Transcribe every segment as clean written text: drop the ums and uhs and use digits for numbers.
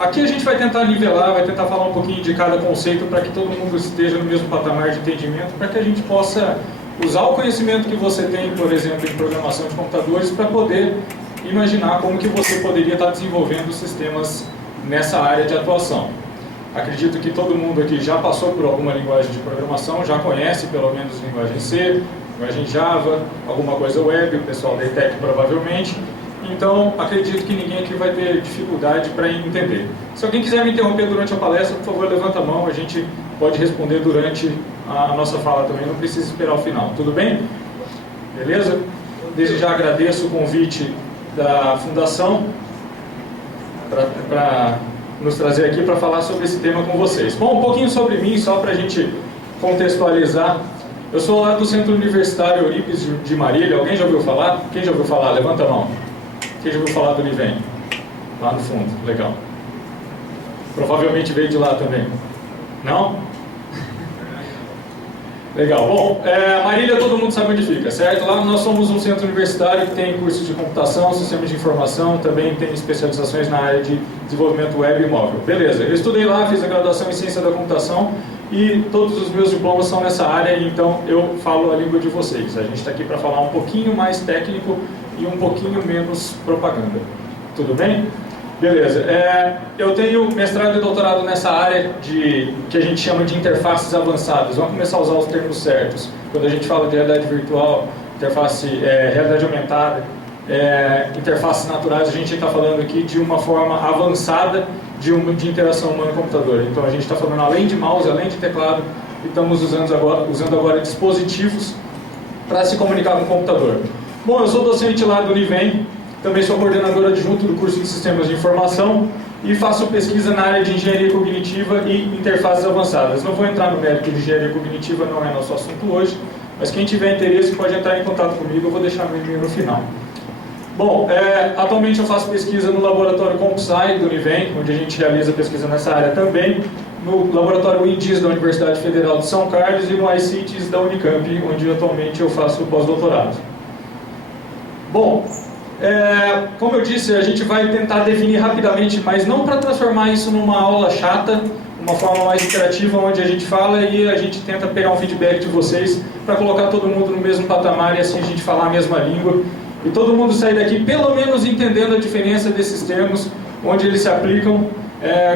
Aqui a gente vai tentar nivelar, vai tentar falar um pouquinho de cada conceito para que todo mundo esteja no mesmo patamar de entendimento, para que a gente possa usar o conhecimento que você tem, por exemplo, em programação de computadores, para poder imaginar como que você poderia estar desenvolvendo sistemas nessa área de atuação. Acredito que todo mundo aqui já passou por alguma linguagem de programação, já conhece pelo menos linguagem C, linguagem Java, alguma coisa web, o pessoal da ETEC provavelmente. Então, acredito que ninguém aqui vai ter dificuldade para entender. Se alguém quiser me interromper durante a palestra, por favor, levanta a mão, a gente pode responder durante a nossa fala também, não precisa esperar o final. Tudo bem? Beleza? Desde já agradeço o convite da Fundação para nos trazer aqui para falar sobre esse tema com vocês. Bom, um pouquinho sobre mim, só para a gente contextualizar. Eu sou lá do Centro Universitário Eurípides de Marília. Alguém já ouviu falar? Quem já ouviu falar? Levanta a mão. Quem já ouviu falar do Nivem? Lá no fundo, legal. Provavelmente veio de lá também. Não? Legal. Bom, Marília todo mundo sabe onde fica, certo? Lá nós somos um centro universitário que tem cursos de computação, sistemas de informação, também tem especializações na área de desenvolvimento web e móvel. Beleza, eu estudei lá, fiz a graduação em ciência da computação e todos os meus diplomas são nessa área, então eu falo a língua de vocês. A gente está aqui para falar um pouquinho mais técnico e um pouquinho menos propaganda. Tudo bem? Beleza. Eu tenho mestrado e doutorado nessa área que a gente chama de interfaces avançadas. Vamos começar a usar os termos certos. Quando a gente fala de realidade virtual, interface, realidade aumentada, interfaces naturais, a gente está falando aqui de uma forma avançada de interação humano-computador. Então a gente está falando além de mouse, além de teclado, e estamos usando agora dispositivos para se comunicar com o computador. Bom, eu sou docente lá do Nivem, também sou coordenador adjunto do curso de Sistemas de Informação e faço pesquisa na área de Engenharia Cognitiva e Interfaces Avançadas. Não vou entrar no mérito de Engenharia Cognitiva, não é nosso assunto hoje, mas quem tiver interesse pode entrar em contato comigo, eu vou deixar meu e-mail no final. Bom, atualmente eu faço pesquisa no laboratório CompSci do Nivem, onde a gente realiza pesquisa nessa área também, no laboratório INDIS da Universidade Federal de São Carlos e no iCities da Unicamp, onde atualmente eu faço pós-doutorado. Bom, como eu disse, a gente vai tentar definir rapidamente, mas não para transformar isso numa aula chata, uma forma mais interativa, onde a gente fala e a gente tenta pegar um feedback de vocês para colocar todo mundo no mesmo patamar e assim a gente falar a mesma língua e todo mundo sair daqui pelo menos entendendo a diferença desses termos, onde eles se aplicam,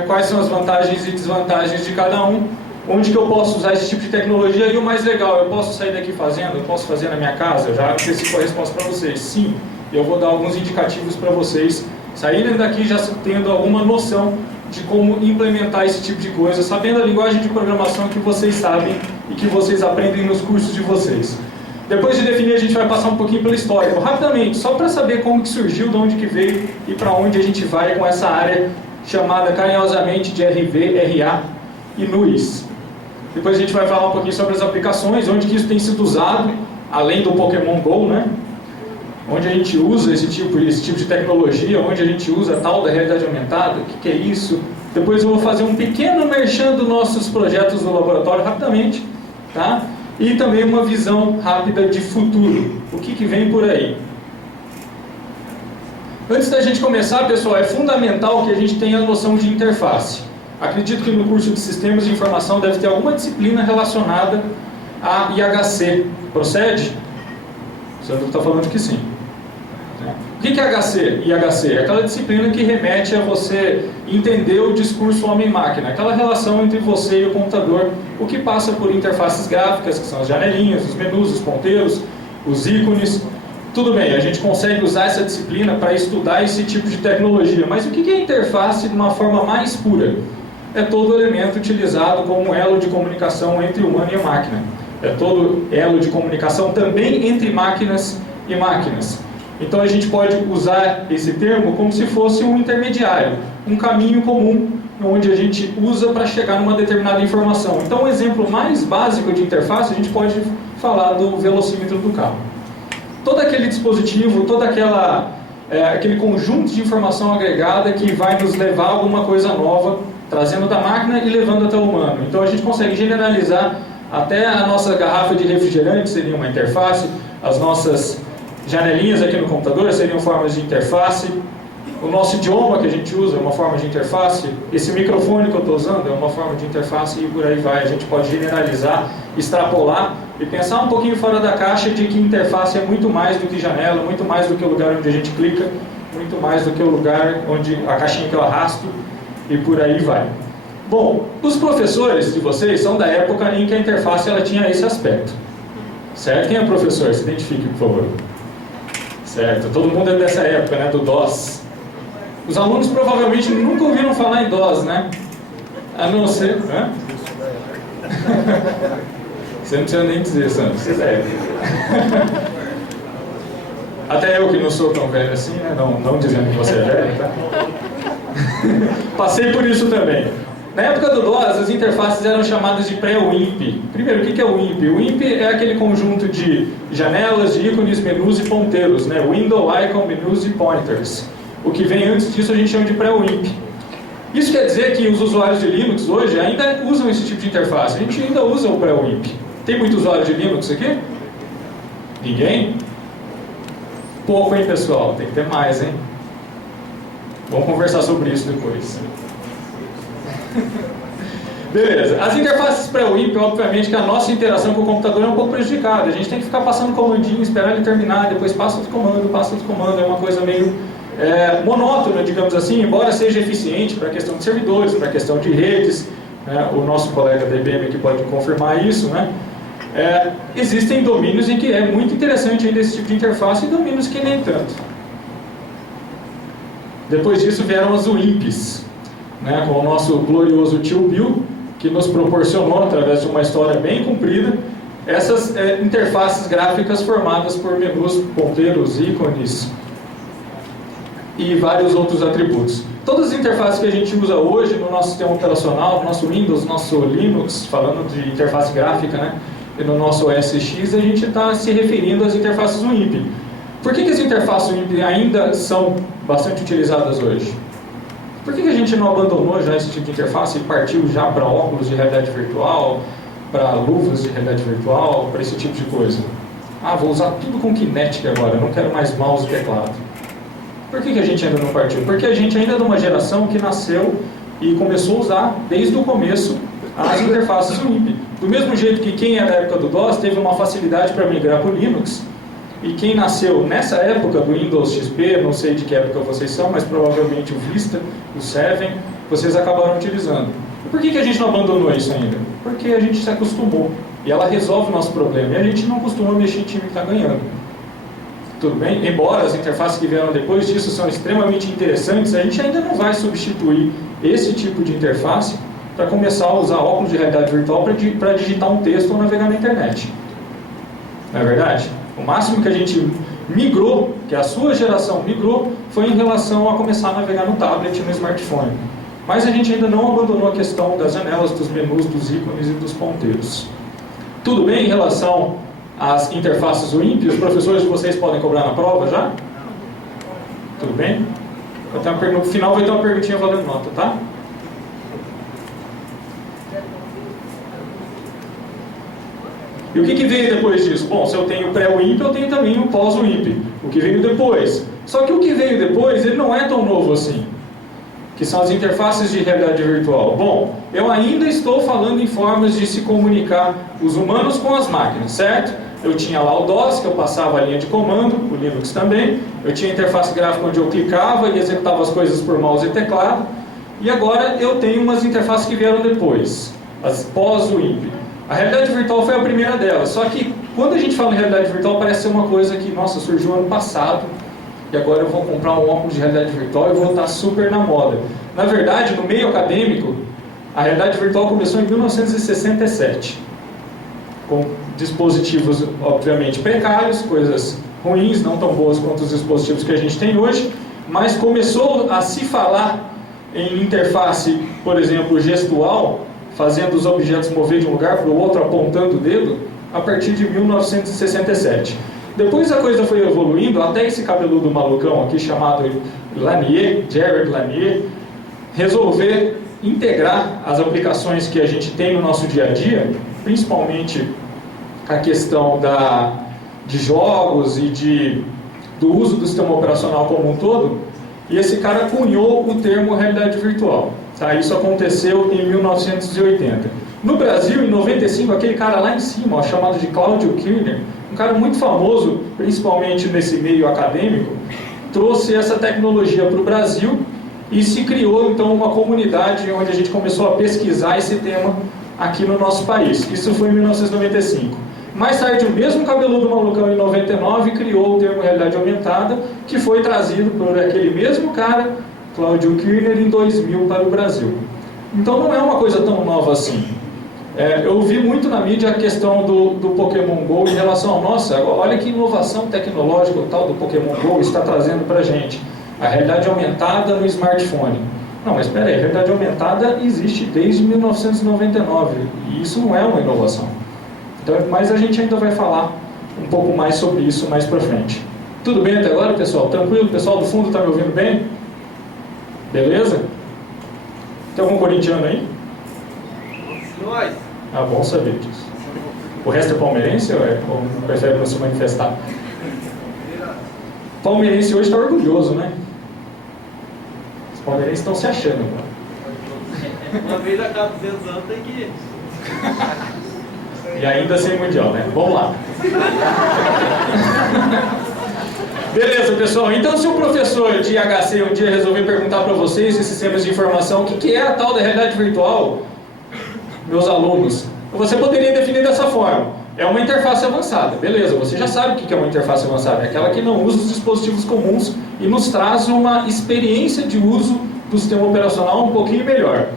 quais são as vantagens e desvantagens de cada um, onde que eu posso usar esse tipo de tecnologia e o mais legal, eu posso sair daqui fazendo, eu posso fazer na minha casa, eu já antecipo a resposta para vocês, sim. Eu vou dar alguns indicativos para vocês saírem daqui já tendo alguma noção de como implementar esse tipo de coisa, sabendo a linguagem de programação que vocês sabem e que vocês aprendem nos cursos de vocês. Depois de definir, a gente vai passar um pouquinho pela história, rapidamente, só para saber como que surgiu, de onde que veio e para onde a gente vai com essa área chamada carinhosamente de RV, RA e NUIs. Depois a gente vai falar um pouquinho sobre as aplicações, onde que isso tem sido usado, além do Pokémon GO, né? Onde a gente usa esse tipo de tecnologia, onde a gente usa a tal da realidade aumentada, o que é isso? Depois eu vou fazer um pequeno merchan dos nossos projetos do laboratório, rapidamente, tá? E também uma visão rápida de futuro, o que vem por aí. Antes da gente começar, pessoal, é fundamental que a gente tenha a noção de interface. Acredito que no curso de Sistemas de Informação deve ter alguma disciplina relacionada a IHC. Procede? O senhor está falando que sim. O que é IHC? É aquela disciplina que remete a você entender o discurso homem-máquina, aquela relação entre você e o computador, o que passa por interfaces gráficas, que são as janelinhas, os menus, os ponteiros, os ícones. Tudo bem, a gente consegue usar essa disciplina para estudar esse tipo de tecnologia, mas o que é interface de uma forma mais pura? É todo elemento utilizado como elo de comunicação entre o humano e a máquina. É todo elo de comunicação também entre máquinas e máquinas. Então a gente pode usar esse termo como se fosse um intermediário, um caminho comum onde a gente usa para chegar numa determinada informação. Então o exemplo mais básico de interface a gente pode falar do velocímetro do carro. Todo aquele dispositivo, aquele conjunto de informação agregada que vai nos levar a alguma coisa nova, trazendo da máquina e levando até o humano. Então a gente consegue generalizar até a nossa garrafa de refrigerante seria uma interface, as nossas janelinhas aqui no computador seriam formas de interface, o nosso idioma que a gente usa é uma forma de interface, esse microfone que eu estou usando é uma forma de interface e por aí vai. A gente pode generalizar, extrapolar e pensar um pouquinho fora da caixa de que interface é muito mais do que janela, muito mais do que o lugar onde a gente clica, muito mais do que o lugar onde a caixinha que eu arrasto e por aí vai. Bom, os professores de vocês são da época em que a interface ela tinha esse aspecto. Certo? Quem é professor? Se identifique, por favor. Certo, todo mundo é dessa época, né? Do DOS. Os alunos provavelmente nunca ouviram falar em DOS, né? A não ser... Hã? Você não precisa nem dizer, Sandro, você deve. Até eu que não sou tão velho assim, né? Não dizendo que você é velho, tá? Passei por isso também. Na época do DOS, as interfaces eram chamadas de pré-WIMP. Primeiro, o que é o WIMP? O WIMP é aquele conjunto de janelas, de ícones, menus e ponteiros, né? Window, Icon, Menus e Pointers. O que vem antes disso a gente chama de pré-WIMP. Isso quer dizer que os usuários de Linux hoje ainda usam esse tipo de interface. A gente ainda usa o pré-WIMP. Tem muito usuário de Linux aqui? Ninguém? Pouco, hein, pessoal? Tem que ter mais, hein? Vamos conversar sobre isso depois. Beleza. As interfaces pré-WIMP, obviamente que a nossa interação com o computador é um pouco prejudicada. A gente tem que ficar passando comandinho, esperar ele terminar, depois passa outro comando. É uma coisa meio monótona, digamos assim, embora seja eficiente para a questão de servidores, para a questão de redes. Né? O nosso colega da IBM aqui pode confirmar isso, né? Existem domínios em que é muito interessante ainda esse tipo de interface e domínios que nem tanto. Depois disso vieram as WIMPs, né, com o nosso glorioso tio Bill, que nos proporcionou, através de uma história bem comprida, essas interfaces gráficas formadas por menus, ponteiros, ícones e vários outros atributos. Todas as interfaces que a gente usa hoje no nosso sistema operacional, no nosso Windows, no nosso Linux, falando de interface gráfica, né, e no nosso OS X, a gente está se referindo às interfaces WIMP. Por que as interfaces WIMP ainda são bastante utilizadas hoje? Por que a gente não abandonou já esse tipo de interface e partiu já para óculos de realidade virtual, para luvas de realidade virtual, para esse tipo de coisa? Ah, vou usar tudo com Kinect agora, não quero mais mouse e teclado. Por que a gente ainda não partiu? Porque a gente ainda é de uma geração que nasceu e começou a usar, desde o começo, as interfaces WIMP. Do mesmo jeito que quem é da época do DOS teve uma facilidade para migrar para o Linux, e quem nasceu nessa época do Windows XP, não sei de que época vocês são, mas provavelmente o Vista, o 7, vocês acabaram utilizando. E por que a gente não abandonou isso ainda? Porque a gente se acostumou. E ela resolve o nosso problema. E a gente não costuma mexer em time que está ganhando. Tudo bem? Embora as interfaces que vieram depois disso são extremamente interessantes, a gente ainda não vai substituir esse tipo de interface para começar a usar óculos de realidade virtual para digitar um texto ou navegar na internet. Não é verdade? O máximo que a gente migrou, que a sua geração migrou, foi em relação a começar a navegar no tablet e no smartphone. Mas a gente ainda não abandonou a questão das janelas, dos menus, dos ícones e dos ponteiros. Tudo bem em relação às interfaces WIMP? Os professores de vocês podem cobrar na prova já? Tudo bem? No final vai ter uma perguntinha valendo nota, tá? E o que veio depois disso? Bom, se eu tenho o pré-WIMP, eu tenho também o pós-WIMP. O que veio depois? Só que o que veio depois, ele não é tão novo assim. Que são as interfaces de realidade virtual. Bom, eu ainda estou falando em formas de se comunicar os humanos com as máquinas, certo? Eu tinha lá o DOS, que eu passava a linha de comando, o Linux também. Eu tinha a interface gráfica onde eu clicava e executava as coisas por mouse e teclado. E agora eu tenho umas interfaces que vieram depois, as pós-WIMP. A realidade virtual foi a primeira delas, só que quando a gente fala em realidade virtual parece ser uma coisa que, nossa, surgiu ano passado e agora eu vou comprar um óculos de realidade virtual e vou estar super na moda. Na verdade, no meio acadêmico, a realidade virtual começou em 1967, com dispositivos, obviamente, precários, coisas ruins, não tão boas quanto os dispositivos que a gente tem hoje, mas começou a se falar em interface, por exemplo, gestual, fazendo os objetos mover de um lugar para o outro, apontando o dedo, a partir de 1967. Depois a coisa foi evoluindo, até esse cabeludo malucão aqui, chamado Lanier, Jared Lanier, resolver integrar as aplicações que a gente tem no nosso dia a dia, principalmente a questão de jogos e do uso do sistema operacional como um todo, E esse cara cunhou o termo realidade virtual. Tá? Isso aconteceu em 1980. No Brasil, em 95, aquele cara lá em cima, ó, chamado de Claudio Kirner, um cara muito famoso, principalmente nesse meio acadêmico, trouxe essa tecnologia para o Brasil e se criou então uma comunidade onde a gente começou a pesquisar esse tema aqui no nosso país. Isso foi em 1995. Mais tarde, o mesmo cabeludo malucão, em 99, criou o termo realidade aumentada, que foi trazido por aquele mesmo cara, Claudio Kirner, em 2000 para o Brasil. Então não é uma coisa tão nova assim. Eu vi muito na mídia a questão do Pokémon GO em relação ao, nossa, olha que inovação tecnológica o tal do Pokémon GO está trazendo para a gente. A realidade aumentada no smartphone. Não, mas espera aí, a realidade aumentada existe desde 1999 e isso não é uma inovação. Então, mas a gente ainda vai falar um pouco mais sobre isso mais para frente. Tudo bem até agora, pessoal? Tranquilo? O pessoal do fundo está me ouvindo bem? Beleza? Tem algum corintiano aí? Nós. Ah, bom saber disso. O resto é palmeirense ou prefere não se manifestar? Palmeirense hoje está orgulhoso, né? Os palmeirenses estão se achando agora. Uma vez a cada 200 anos tem que... E ainda sem mundial, né? Vamos lá. Beleza, pessoal. Então, se o professor de HC um dia resolver perguntar para vocês, esses sistemas de informação, o que é a tal da realidade virtual, meus alunos, você poderia definir dessa forma. É uma interface avançada. Beleza, você já sabe o que é uma interface avançada. É aquela que não usa os dispositivos comuns e nos traz uma experiência de uso do sistema operacional um pouquinho melhor.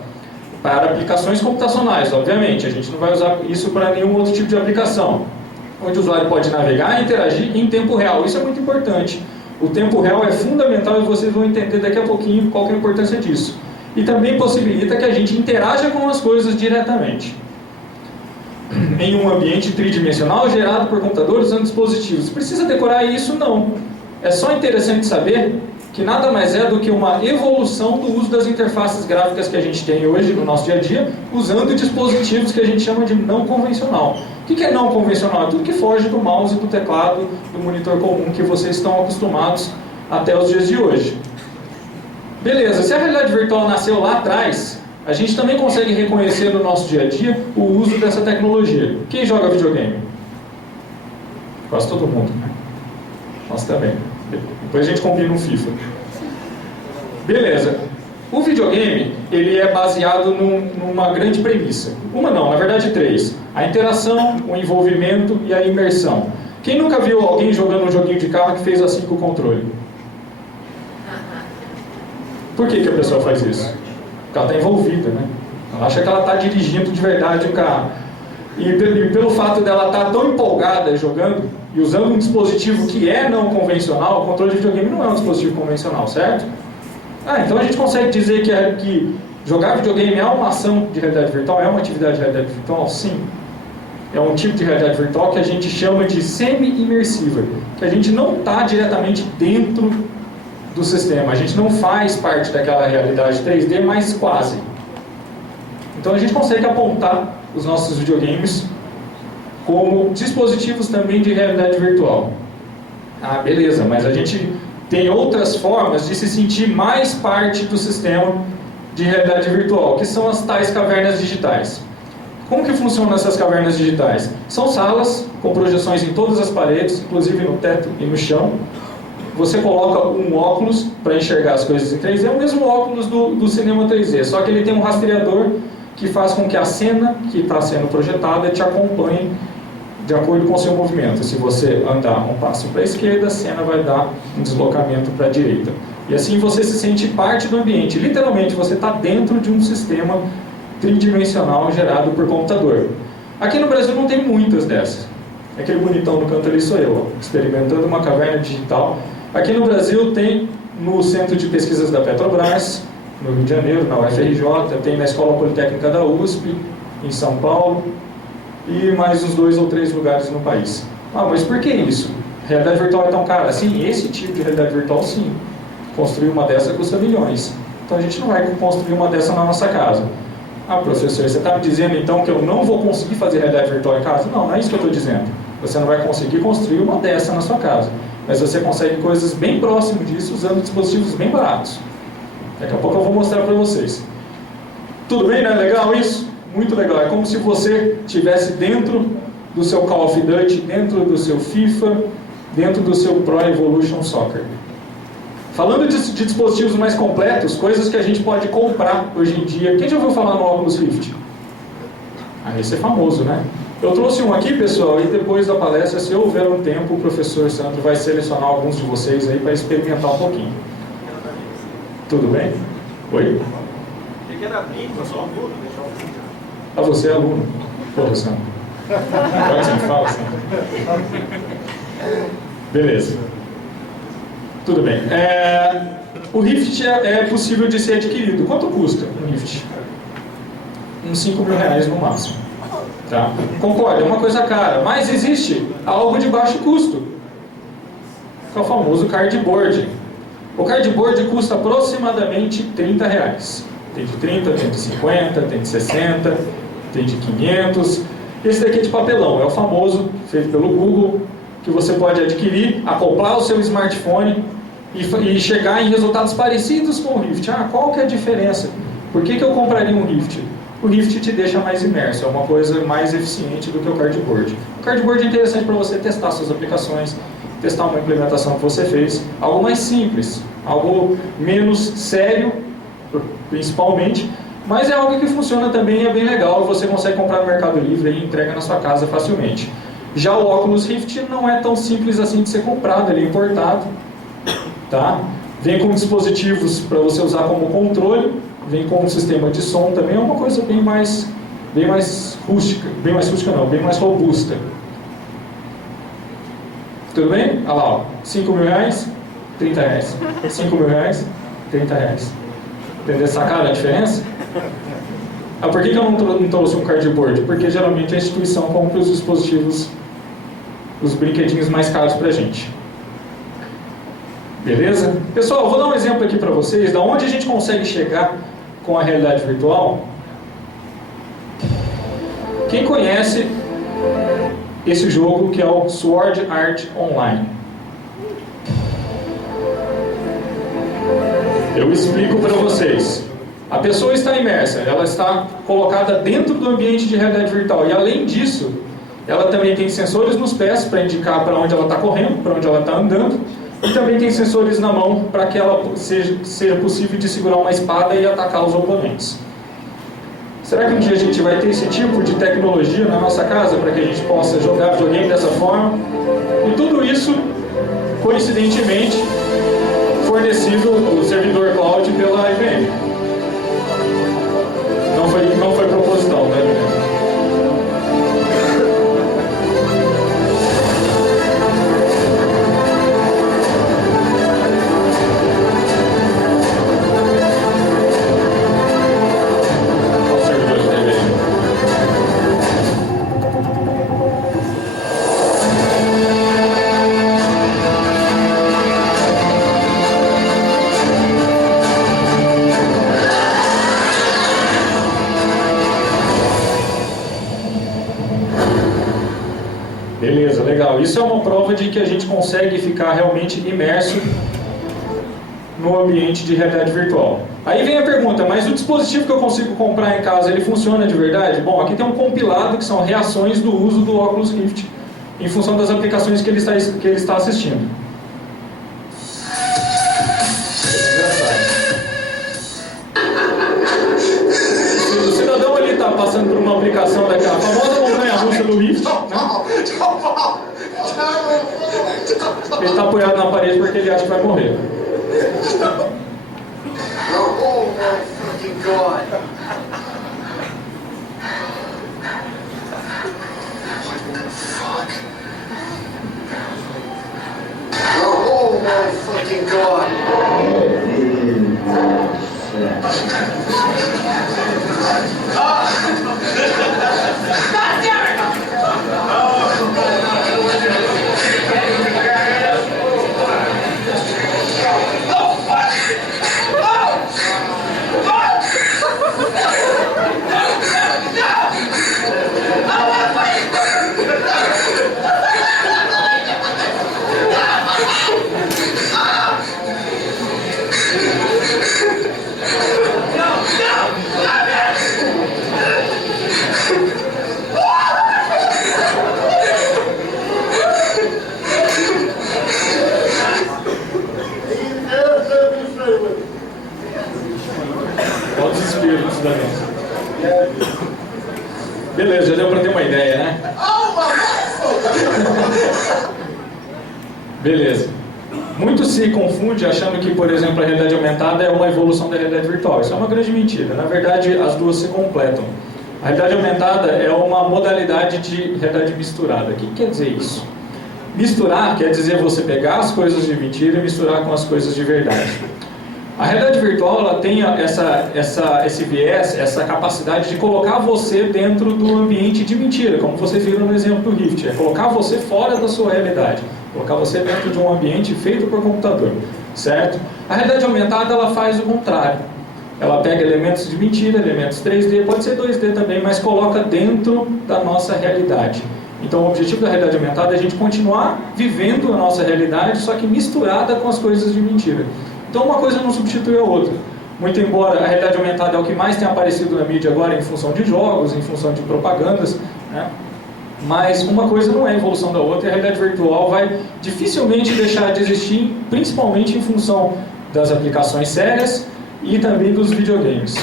Para aplicações computacionais, obviamente. A gente não vai usar isso para nenhum outro tipo de aplicação. Onde o usuário pode navegar e interagir em tempo real. Isso é muito importante. O tempo real é fundamental e vocês vão entender daqui a pouquinho qual que é a importância disso. E também possibilita que a gente interaja com as coisas diretamente. Em um ambiente tridimensional gerado por computadores usando dispositivos. Precisa decorar isso? Não. É só interessante saber que nada mais é do que uma evolução do uso das interfaces gráficas que a gente tem hoje no nosso dia a dia, usando dispositivos que a gente chama de não convencional. O que é não convencional? É tudo que foge do mouse, do teclado, do monitor comum que vocês estão acostumados até os dias de hoje. Beleza, se a realidade virtual nasceu lá atrás, a gente também consegue reconhecer no nosso dia a dia o uso dessa tecnologia. Quem joga videogame? Quase todo mundo, né? Nós também. Depois a gente combina um FIFA. Beleza. O videogame, ele é baseado numa grande premissa. Uma não, na verdade 3. A interação, o envolvimento e a imersão. Quem nunca viu alguém jogando um joguinho de carro que fez assim com o controle? Por que a pessoa faz isso? Porque ela está envolvida, né? Ela acha que ela está dirigindo de verdade o carro. E pelo fato dela estar tão empolgada jogando e usando um dispositivo que é não convencional, o controle de videogame não é um dispositivo convencional, certo? Então a gente consegue dizer que jogar videogame é uma ação de realidade virtual, é uma atividade de realidade virtual? Sim. É um tipo de realidade virtual que a gente chama de semi-imersiva, que a gente não está diretamente dentro do sistema, a gente não faz parte daquela realidade 3D, mas quase. Então a gente consegue apontar os nossos videogames como dispositivos também de realidade virtual. Beleza, mas a gente tem outras formas de se sentir mais parte do sistema de realidade virtual, que são as tais cavernas digitais. Como que funcionam essas cavernas digitais? São salas com projeções em todas as paredes, inclusive no teto e no chão. Você coloca um óculos para enxergar as coisas em 3D, é o mesmo óculos do cinema 3D, só que ele tem um rastreador que faz com que a cena que está sendo projetada te acompanhe de acordo com o seu movimento. Se você andar um passo para a esquerda, a cena vai dar um deslocamento para a direita. E assim você se sente parte do ambiente. Literalmente, você está dentro de um sistema tridimensional gerado por computador. Aqui no Brasil não tem muitas dessas. Aquele bonitão no canto ali sou eu, experimentando uma caverna digital. Aqui no Brasil tem no Centro de Pesquisas da Petrobras, no Rio de Janeiro, na UFRJ, tem na Escola Politécnica da USP, em São Paulo, e mais uns 2 ou 3 lugares no país. Mas por que isso? Realidade virtual é tão cara? Sim, esse tipo de realidade virtual, sim. Construir uma dessa custa milhões. Então a gente não vai construir uma dessa na nossa casa. Professor, você está me dizendo então que eu não vou conseguir fazer realidade virtual em casa? Não, não é isso que eu estou dizendo. Você não vai conseguir construir uma dessa na sua casa. mas você consegue coisas bem próximas disso usando dispositivos bem baratos. Daqui a pouco eu vou mostrar para vocês. Tudo bem, né? Legal isso? Muito legal. É como se você estivesse dentro do seu Call of Duty, dentro do seu FIFA, dentro do seu Pro Evolution Soccer. Falando de dispositivos mais completos, coisas que a gente pode comprar hoje em dia. Quem já ouviu falar no Oculus Rift? Esse é famoso, né? Eu trouxe um aqui, pessoal, e depois da palestra, se houver um tempo, o professor Sandro vai selecionar alguns de vocês aí para experimentar um pouquinho. Tudo bem? Oi? Eu quero abrir, eu sou aluno. Ah, você é aluno? Porra, Sandro. Agora você me fala, Sandro. Beleza. Tudo bem. O Rift é possível de ser adquirido. Quanto custa um Rift? Uns 5 mil reais no máximo. Tá? Concordo, é uma coisa cara. Mas existe algo de baixo custo, que é o famoso cardboard. O cardboard custa aproximadamente 30 reais. Tem de 30, tem de 50, tem de 60, tem de 500. Esse daqui é de papelão, é o famoso, feito pelo Google, que você pode adquirir, acoplar ao seu smartphone e chegar em resultados parecidos com o Rift. Qual que é a diferença? Por que eu compraria um Rift? O Rift te deixa mais imerso, é uma coisa mais eficiente do que o cardboard. O cardboard é interessante para você testar suas aplicações, testar uma implementação que você fez, algo mais simples, algo menos sério, principalmente, mas é algo que funciona também e é bem legal, você consegue comprar no Mercado Livre e entrega na sua casa facilmente. Já o Oculus Rift não é tão simples assim de ser comprado, ele é importado, tá? Vem com dispositivos para você usar como controle, vem com um sistema de som também, é uma coisa bem mais rústica, bem mais robusta. Tudo bem? Olha lá, ó, 5 mil reais, 30 reais. 5 mil reais, 30 reais. Entendeu? Sacaram a diferença? Por que eu não trouxe um cardboard? Porque geralmente a instituição compra os dispositivos, os brinquedinhos mais caros pra gente. Beleza? Pessoal, eu vou dar um exemplo aqui para vocês, da onde a gente consegue chegar com a realidade virtual. Quem conhece esse jogo que é o Sword Art Online? Eu explico para vocês. A pessoa está imersa, ela está colocada dentro do ambiente de realidade virtual e além disso, ela também tem sensores nos pés para indicar para onde ela está correndo, para onde ela está andando. E também tem sensores na mão para que ela seja possível de segurar uma espada e atacar os oponentes. Será que um dia a gente vai ter esse tipo de tecnologia na nossa casa para que a gente possa jogar videogame dessa forma? E tudo isso, coincidentemente, fornecido o servidor cloud pela IBM. Não foi proposital, né, IBM? Beleza, legal. Isso é uma prova de que a gente consegue ficar realmente imerso no ambiente de realidade virtual. Aí vem a pergunta, mas o dispositivo que eu consigo comprar em casa, ele funciona de verdade? Bom, aqui tem um compilado que são reações do uso do Oculus Rift em função das aplicações que ele está assistindo. O cidadão ali está passando por uma aplicação daquela famosa montanha-russa do Rift, né? Ele está apoiado na parede porque ele acha que vai morrer. mentira dos cidadãos. Beleza, já deu para ter uma ideia, né? Beleza. Muito se confunde achando que, por exemplo, a realidade aumentada é uma evolução da realidade virtual. Isso é uma grande mentira. Na verdade, as duas se completam. A realidade aumentada é uma modalidade de realidade misturada. O que quer dizer isso? Misturar quer dizer você pegar as coisas de mentira e misturar com as coisas de verdade. A realidade virtual ela tem esse viés, essa capacidade de colocar você dentro do ambiente de mentira, como vocês viram no exemplo do Rift. É colocar você fora da sua realidade, colocar você dentro de um ambiente feito por computador, certo? A realidade aumentada ela faz o contrário. Ela pega elementos de mentira, elementos 3D, pode ser 2D também, mas coloca dentro da nossa realidade. Então o objetivo da realidade aumentada é a gente continuar vivendo a nossa realidade, só que misturada com as coisas de mentira. Então uma coisa não substitui a outra. Muito embora a realidade aumentada é o que mais tem aparecido na mídia agora em função de jogos, em função de propagandas, né? Mas uma coisa não é evolução da outra e a realidade virtual vai dificilmente deixar de existir, principalmente em função das aplicações sérias e também dos videogames.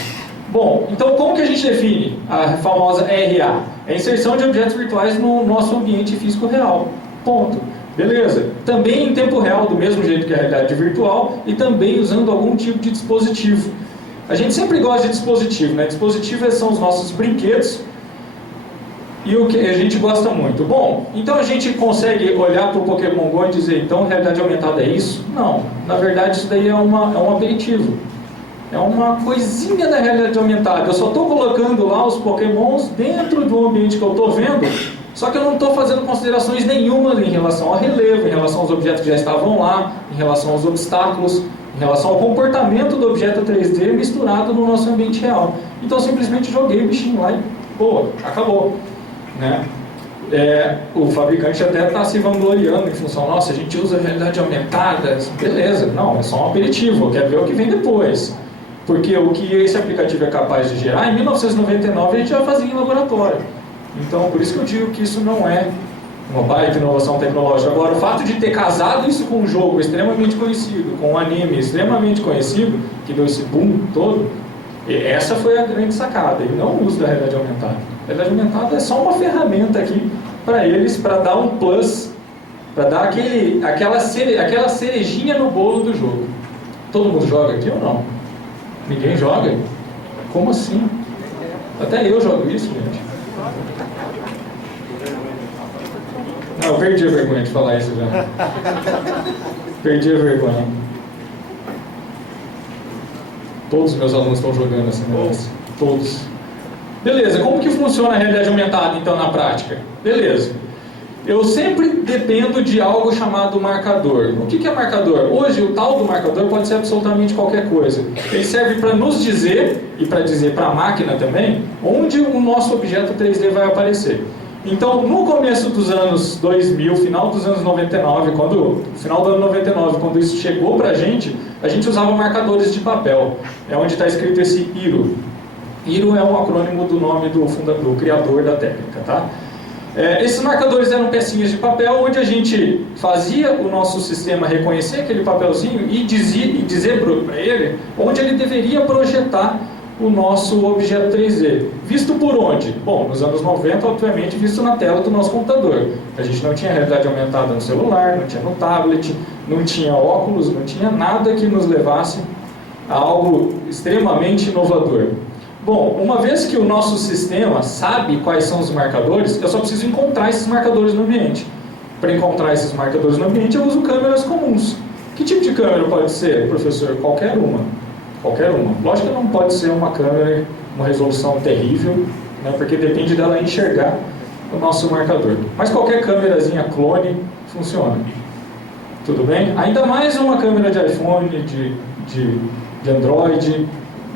Bom, então como que a gente define a famosa RA? É a inserção de objetos virtuais no nosso ambiente físico real. Ponto. Beleza. Também em tempo real, do mesmo jeito que a realidade virtual, e também usando algum tipo de dispositivo. A gente sempre gosta de dispositivo, né? Dispositivos são os nossos brinquedos e o que a gente gosta muito. Bom, então a gente consegue olhar para o Pokémon GO e dizer, então realidade aumentada é isso? Não. Na verdade isso daí é um aperitivo. É uma coisinha da realidade aumentada. Eu só estou colocando lá os Pokémons dentro do ambiente que eu estou vendo, só que eu não estou fazendo considerações nenhuma em relação ao relevo, em relação aos objetos que já estavam lá, em relação aos obstáculos, em relação ao comportamento do objeto 3D misturado no nosso ambiente real. Então simplesmente joguei o bichinho lá e, boa, acabou. Né? O fabricante até está se vangloriando em função, nossa, a gente usa realidade aumentada, beleza, não, é só um aperitivo, eu quero ver o que vem depois. Porque o que esse aplicativo é capaz de gerar, em 1999 a gente já fazia em laboratório. Então, por isso que eu digo que isso não é uma baita inovação tecnológica. Agora, o fato de ter casado isso com um jogo extremamente conhecido, com um anime extremamente conhecido, que deu esse boom todo, essa foi a grande sacada, e não o uso da realidade aumentada. A realidade aumentada é só uma ferramenta aqui para eles, para dar um plus, para dar aquela cerejinha no bolo do jogo. Todo mundo joga aqui ou não? Ninguém joga? Como assim? Até eu jogo isso, gente. Não, eu perdi a vergonha de falar isso já. Perdi a vergonha. Todos os meus alunos estão jogando esse negócio. Todos. Beleza, como que funciona a realidade aumentada então na prática? Beleza. Eu sempre dependo de algo chamado marcador. O que é marcador? Hoje o tal do marcador pode ser absolutamente qualquer coisa. Ele serve para nos dizer, e para dizer para a máquina também, onde o nosso objeto 3D vai aparecer. Então, no começo dos anos 2000, final dos anos 99, final do ano 99, quando isso chegou para a gente usava marcadores de papel. É onde está escrito esse IRO. IRO é um acrônimo do nome do criador da técnica, tá? Esses marcadores eram pecinhas de papel onde a gente fazia o nosso sistema reconhecer aquele papelzinho e dizer para ele onde ele deveria projetar o nosso objeto 3D. Visto por onde? Bom, nos anos 90, obviamente, visto na tela do nosso computador. A gente não tinha realidade aumentada no celular, não tinha no tablet, não tinha óculos, não tinha nada que nos levasse a algo extremamente inovador. Bom, uma vez que o nosso sistema sabe quais são os marcadores, eu só preciso encontrar esses marcadores no ambiente. Para encontrar esses marcadores no ambiente, eu uso câmeras comuns. Que tipo de câmera pode ser, professor? Qualquer uma. Qualquer uma. Lógico que não pode ser uma câmera, uma resolução terrível, né, porque depende dela enxergar o nosso marcador. Mas qualquer câmerazinha clone funciona. Tudo bem? Ainda mais uma câmera de iPhone, de Android.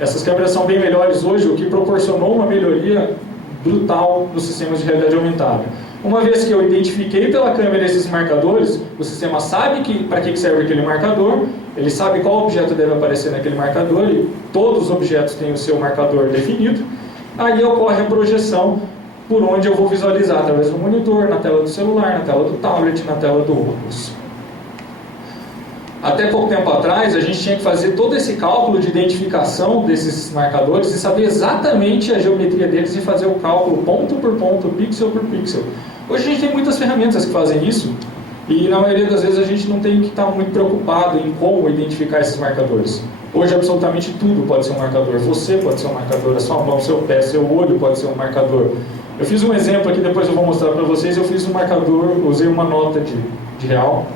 Essas câmeras são bem melhores hoje, o que proporcionou uma melhoria brutal nos sistemas de realidade aumentada. Uma vez que eu identifiquei pela câmera esses marcadores, o sistema sabe para que serve aquele marcador, ele sabe qual objeto deve aparecer naquele marcador, e todos os objetos têm o seu marcador definido. Aí ocorre a projeção por onde eu vou visualizar, através do monitor, na tela do celular, na tela do tablet, na tela do óculos. Até pouco tempo atrás, a gente tinha que fazer todo esse cálculo de identificação desses marcadores e saber exatamente a geometria deles e fazer o cálculo ponto por ponto, pixel por pixel. Hoje a gente tem muitas ferramentas que fazem isso e na maioria das vezes a gente não tem que estar muito preocupado em como identificar esses marcadores. Hoje absolutamente tudo pode ser um marcador. Você pode ser um marcador, a sua mão, seu pé, seu olho pode ser um marcador. Eu fiz um exemplo aqui, depois eu vou mostrar para vocês. Eu fiz um marcador, usei uma nota de real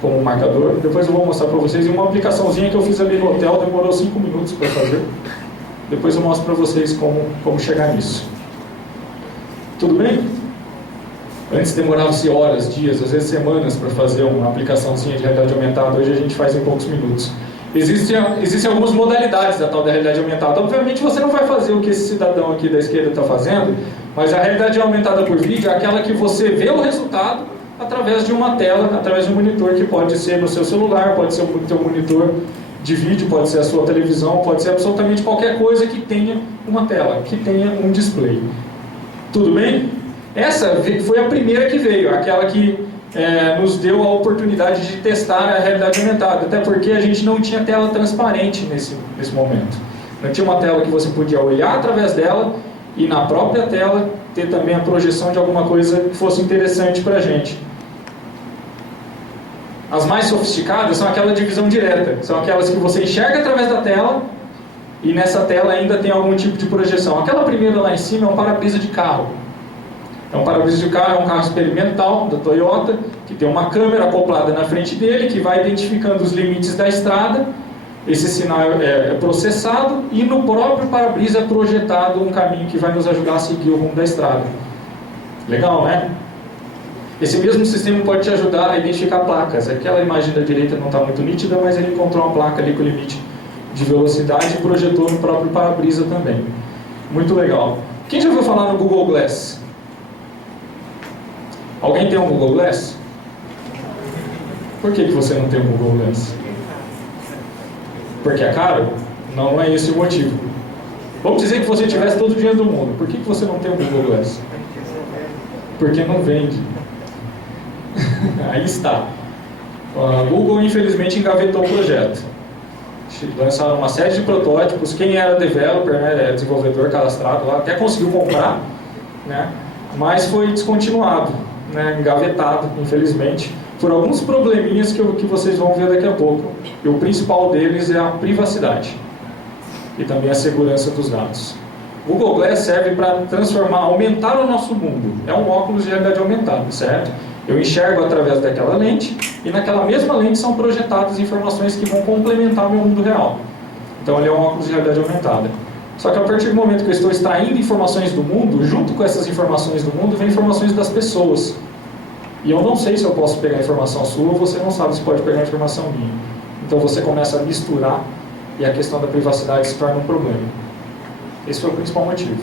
como marcador. Depois eu vou mostrar para vocês. E uma aplicaçãozinha que eu fiz ali no hotel, demorou 5 minutos para fazer. Depois eu mostro para vocês como chegar nisso. Tudo bem? Antes demorava-se horas, dias, às vezes semanas para fazer uma aplicaçãozinha de realidade aumentada. Hoje a gente faz em poucos minutos. Existem algumas modalidades da tal da realidade aumentada. Obviamente você não vai fazer o que esse cidadão aqui da esquerda está fazendo, mas a realidade aumentada por vídeo é aquela que você vê o resultado através de uma tela, através de um monitor que pode ser no seu celular, pode ser o teu monitor de vídeo, pode ser a sua televisão, pode ser absolutamente qualquer coisa que tenha uma tela, que tenha um display. Tudo bem? Essa foi a primeira que veio, aquela que nos deu a oportunidade de testar a realidade aumentada, até porque a gente não tinha tela transparente nesse momento. Não tinha uma tela que você podia olhar através dela e na própria tela ter também a projeção de alguma coisa que fosse interessante para a gente. As mais sofisticadas são aquela de visão direta, são aquelas que você enxerga através da tela e nessa tela ainda tem algum tipo de projeção. Aquela primeira lá em cima é um para-brisa de carro. É um para-brisa de carro, é um carro experimental da Toyota, que tem uma câmera acoplada na frente dele, que vai identificando os limites da estrada. Esse sinal é processado e no próprio para-brisa é projetado um caminho que vai nos ajudar a seguir o rumo da estrada. Legal, né? Esse mesmo sistema pode te ajudar a identificar placas. Aquela imagem da direita não está muito nítida, mas ele encontrou uma placa ali com limite de velocidade e projetou no próprio para-brisa também. Muito legal. Quem já ouviu falar no Google Glass? Alguém tem um Google Glass? Por que você não tem um Google Glass? Porque é caro? Não é esse o motivo. Vamos dizer que você tivesse todo o dinheiro do mundo. Por que você não tem um Google Glass? Porque não vende. Aí está. A Google, infelizmente, engavetou o projeto. Lançaram uma série de protótipos. Quem era developer, né, desenvolvedor cadastrado lá, até conseguiu comprar, né, mas foi descontinuado, né, engavetado, infelizmente, por alguns probleminhas que vocês vão ver daqui a pouco. E o principal deles é a privacidade e também a segurança dos dados. O Google Glass serve para aumentar o nosso mundo. É um óculos de realidade aumentada, certo? Eu enxergo através daquela lente e naquela mesma lente são projetadas informações que vão complementar o meu mundo real. Então ele é um óculos de realidade aumentada. Só que a partir do momento que eu estou extraindo informações do mundo, junto com essas informações do mundo, vem informações das pessoas. E eu não sei se eu posso pegar a informação sua, ou você não sabe se pode pegar a informação minha. Então você começa a misturar e a questão da privacidade se torna um problema. Esse foi o principal motivo.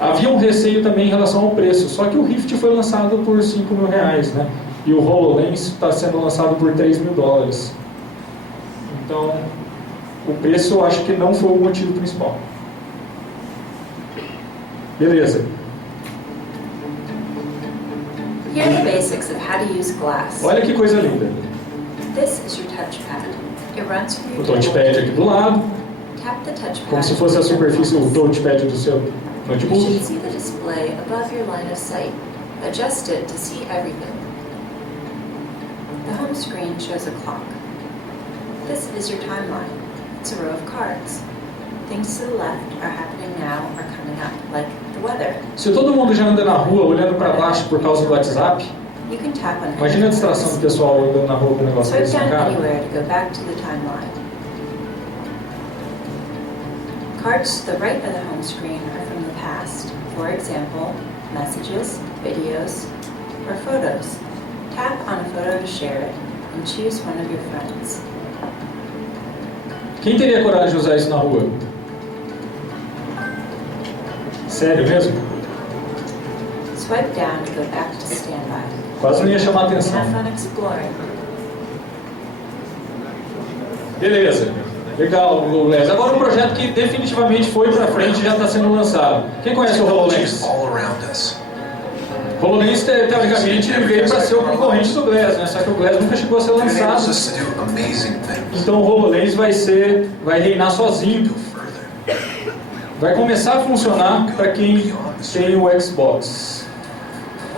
Havia um receio também em relação ao preço, só que o Rift foi lançado por R$5.000, né? E o HoloLens está sendo lançado por $3.000. Então, o preço eu acho que não foi o motivo principal. Beleza. Here are the basics of how to use glass. Olha que coisa linda. This is your touchpad. It runs from O your touchpad aqui do lado, Tap the touchpad. como se fosse a superfície, o touchpad do seu You should notebook. see the display above your line of sight. Adjust it to see everything. The home screen shows a clock. This is your timeline. It's a row of cards. Things to the left are happening now or coming up, like the weather. Se todo mundo já anda na rua olhando para baixo por causa do WhatsApp, You can tap on imagina a distração do pessoal andando na rua com um negócio Swipe desse na down cara. anywhere to go back to the timeline. Cards to the right of the home screen are from the past. For example, messages, videos, or photos. Tap on a photo to share it and choose one of your friends. Quem teria coragem de usar isso na rua? Sério mesmo? Swipe down to go back to standby. Quase não ia chamar atenção. Have fun exploring. Beleza. Legal, o Google Glass. Agora um projeto que definitivamente foi para frente e já está sendo lançado. Quem conhece o HoloLens? All around us. HoloLens, teoricamente, ele veio para ser o concorrente do Glass, né? Só que o Glass nunca chegou a ser It enables lançado. us to do amazing things. Então o HoloLens vai reinar sozinho. Go further. Vai começar a funcionar para quem tem o Xbox,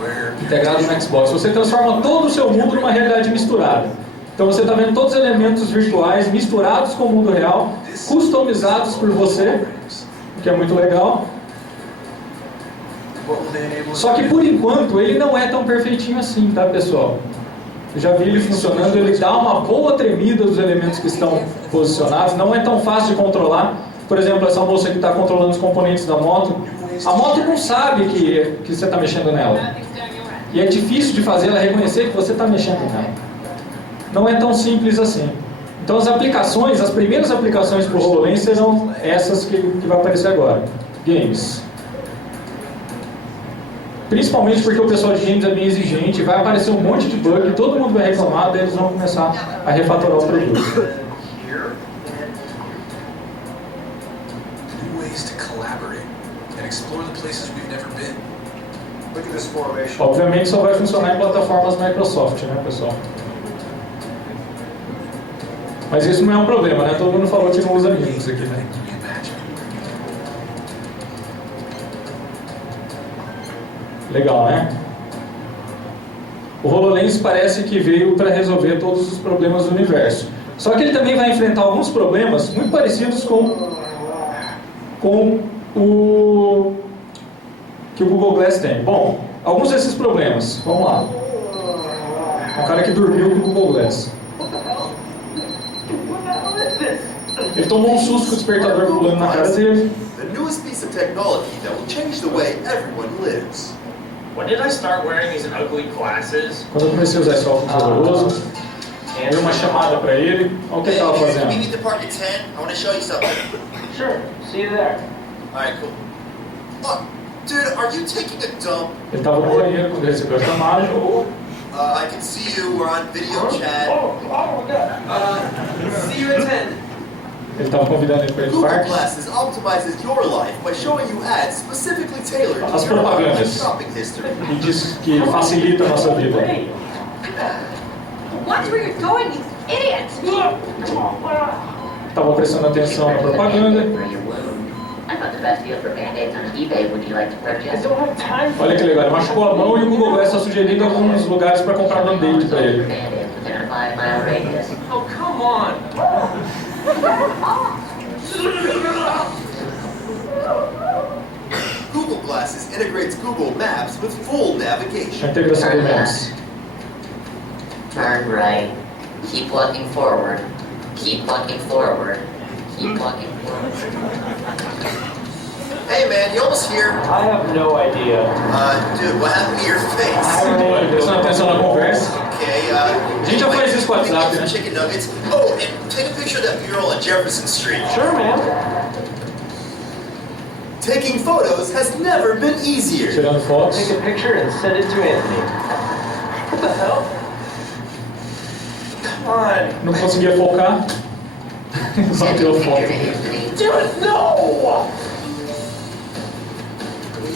Where integrado no Xbox. Você transforma todo o seu mundo numa realidade misturada. Então você está vendo todos os elementos virtuais misturados com o mundo real, customizados por você, o que é muito legal. what will they enable us Só to que do? por enquanto ele não é tão perfeitinho assim, tá, pessoal? Eu já vi ele funcionando, ele dá uma boa tremida dos elementos que estão posicionados, não é tão fácil de controlar. Por exemplo, essa moça que está controlando os componentes da moto, a moto não sabe que você está mexendo nela. E é difícil de fazer ela reconhecer que você está mexendo nela. Não é tão simples assim. Então as aplicações, as primeiras aplicações para o HoloLens serão essas que vai aparecer agora. Games. Principalmente porque o pessoal de games é bem exigente, vai aparecer um monte de bug, todo mundo vai reclamar, daí eles vão começar a refatorar o produto. Here, new ways to collaborate and explore the places we've never been. Look at this formation. Obviamente só vai funcionar em plataformas Microsoft, né, pessoal? Mas isso não é um problema, né? Todo mundo falou que não usa Linux aqui, né? To be imagined. Legal, né? O HoloLens parece que veio para resolver todos os problemas do universo. Só que ele também vai enfrentar alguns problemas muito parecidos com o que o Google Glass tem. Bom, alguns desses problemas. Vamos lá. Um cara que dormiu com o Google Glass. Ele tomou um susto com o despertador pulando na cara dele. The newest piece of technology that will change the way everyone lives. When did I start wearing these ugly glasses? Quando eu comecei a usar esse óculos horroroso, dei uma chamada para ele. Olha o que ele estava we fazendo. need to park at 10. I want to show you something. Sure. See you there. Alright, cool. Look, dude, are you taking a dump? Ele estava no banheiro quando recebeu a chamada. I can see you. We're on video chat. Oh my God. See you at 10. Ele estava convidando ele para ir no Google parque. Glasses optimizes your life by showing you ads specifically tailored As to your online propagandas. shopping history. E diz que facilita a nossa vida. Watch where you're going, you idiot! Estava prestando atenção na propaganda. For your wound. I got the best deal for Band-Aids on eBay. Would you like to I purchase? don't have time for Olha que legal, ele machucou a mão e o Google Glass está sugerindo alguns lugares para comprar band-aid para ele. Band-Aids within a 5-mile radius. Oh, come on. Google Glasses integrates Google Maps with full A navigation. integração do Maps. Turn right. Keep walking forward. Keep walking forward. Keep walking forward. Hey man, you almost here? I have no idea. Dude, what happened to your face? Olha, prestando atenção na conversa. Okay, A gente já faz isso com o WhatsApp, né? Chicken nuggets. Oh, and take a picture of that mural on Jefferson Street. Sure, man. Taking photos has never been easier. Tirando fotos. Take a picture and send it to Anthony. What the hell? Come on. Não conseguia focar. Só tirou foto. Dude, no!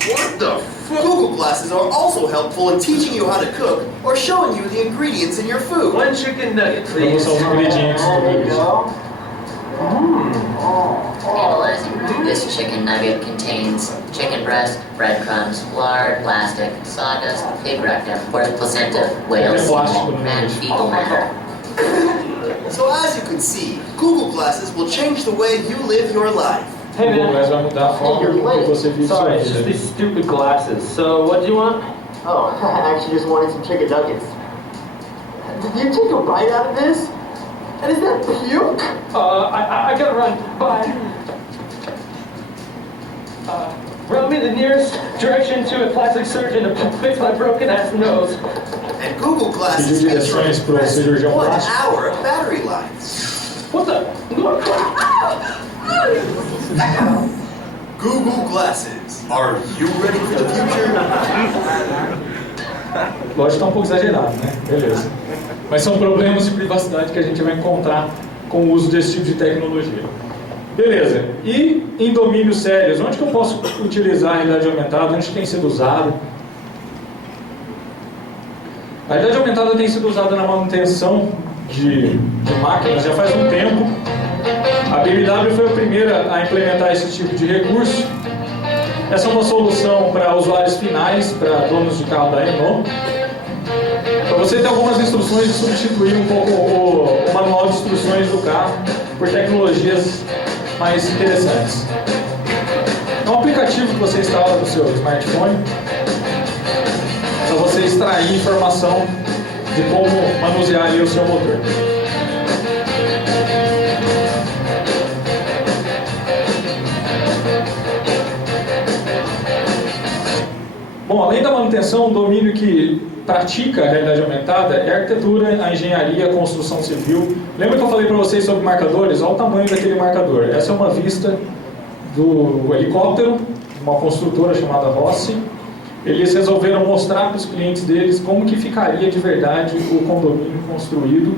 What the fuck? Google Glasses are also helpful in teaching you how to cook or showing you the ingredients in your food. One chicken nugget, Vou please. mostrar os ingredientes do There you vídeo. go. Analyzing. This chicken nugget contains chicken breast, breadcrumbs, lard, plastic, sawdust, pig rectum, pork placenta, whale semen, and fecal matter. So as you can see, Google Glasses will change the way you live your life. O Hey, Google Glass man. vai mudar a forma que você vive sua Sorry, it's just vida. these stupid glasses. So, what do you want? Oh, I actually just wanted some chicken nuggets. Did you take a bite out of this? And is that puke? I gotta run. Bye. Route me the nearest direction to a plastic surgeon to fix my broken ass nose. And Google Glasses Pediu feature direções pro impressive cirurgião 1 plástico. hour of battery life. What the? Google Glasses. Are you ready for the future? Lógico que está um pouco exagerado, né? Beleza. Mas são problemas de privacidade que a gente vai encontrar com o uso desse tipo de tecnologia. Beleza. E em domínios sérios, onde que eu posso utilizar a realidade aumentada? Onde tem sido usado? A realidade aumentada tem sido usada na manutenção de máquinas já faz um tempo. A BMW foi a primeira a implementar esse tipo de recurso. Essa é uma solução para usuários finais, para donos de carro da Renault. Para você ter algumas instruções de substituir um pouco o manual de instruções do carro por tecnologias mais interessantes. É um aplicativo que você instala no seu smartphone para você extrair informação de como manusear ali o seu motor. Bom, além da manutenção, o domínio que pratica a realidade aumentada é a arquitetura, a engenharia, a construção civil. Lembra que eu falei para vocês sobre marcadores? Olha o tamanho daquele marcador. Essa é uma vista do helicóptero, uma construtora chamada Rossi. Eles resolveram mostrar para os clientes deles como que ficaria de verdade o condomínio construído,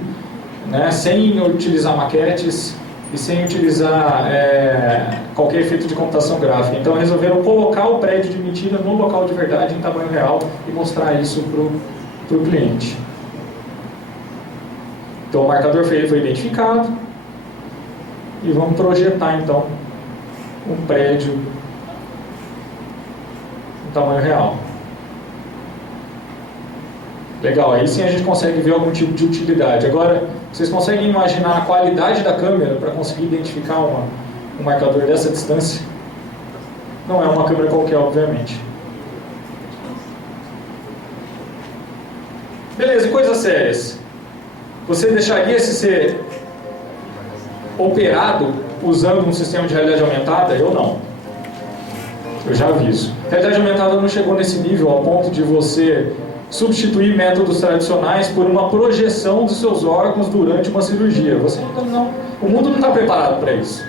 né, sem utilizar maquetes e sem utilizar qualquer efeito de computação gráfica. Então resolveram colocar o prédio de mentira no local de verdade, em tamanho real, e mostrar isso para o cliente. Então o marcador foi identificado e vamos projetar então um prédio em tamanho real. Legal, aí sim a gente consegue ver algum tipo de utilidade. Agora, vocês conseguem imaginar a qualidade da câmera para conseguir identificar um marcador dessa distância? Não é uma câmera qualquer, obviamente. Beleza, e coisas sérias? Você deixaria esse ser operado usando um sistema de realidade aumentada? Eu não. Eu já aviso. A realidade aumentada não chegou nesse nível ao ponto de você substituir métodos tradicionais por uma projeção dos seus órgãos durante uma cirurgia. Você não, o mundo não está preparado para isso.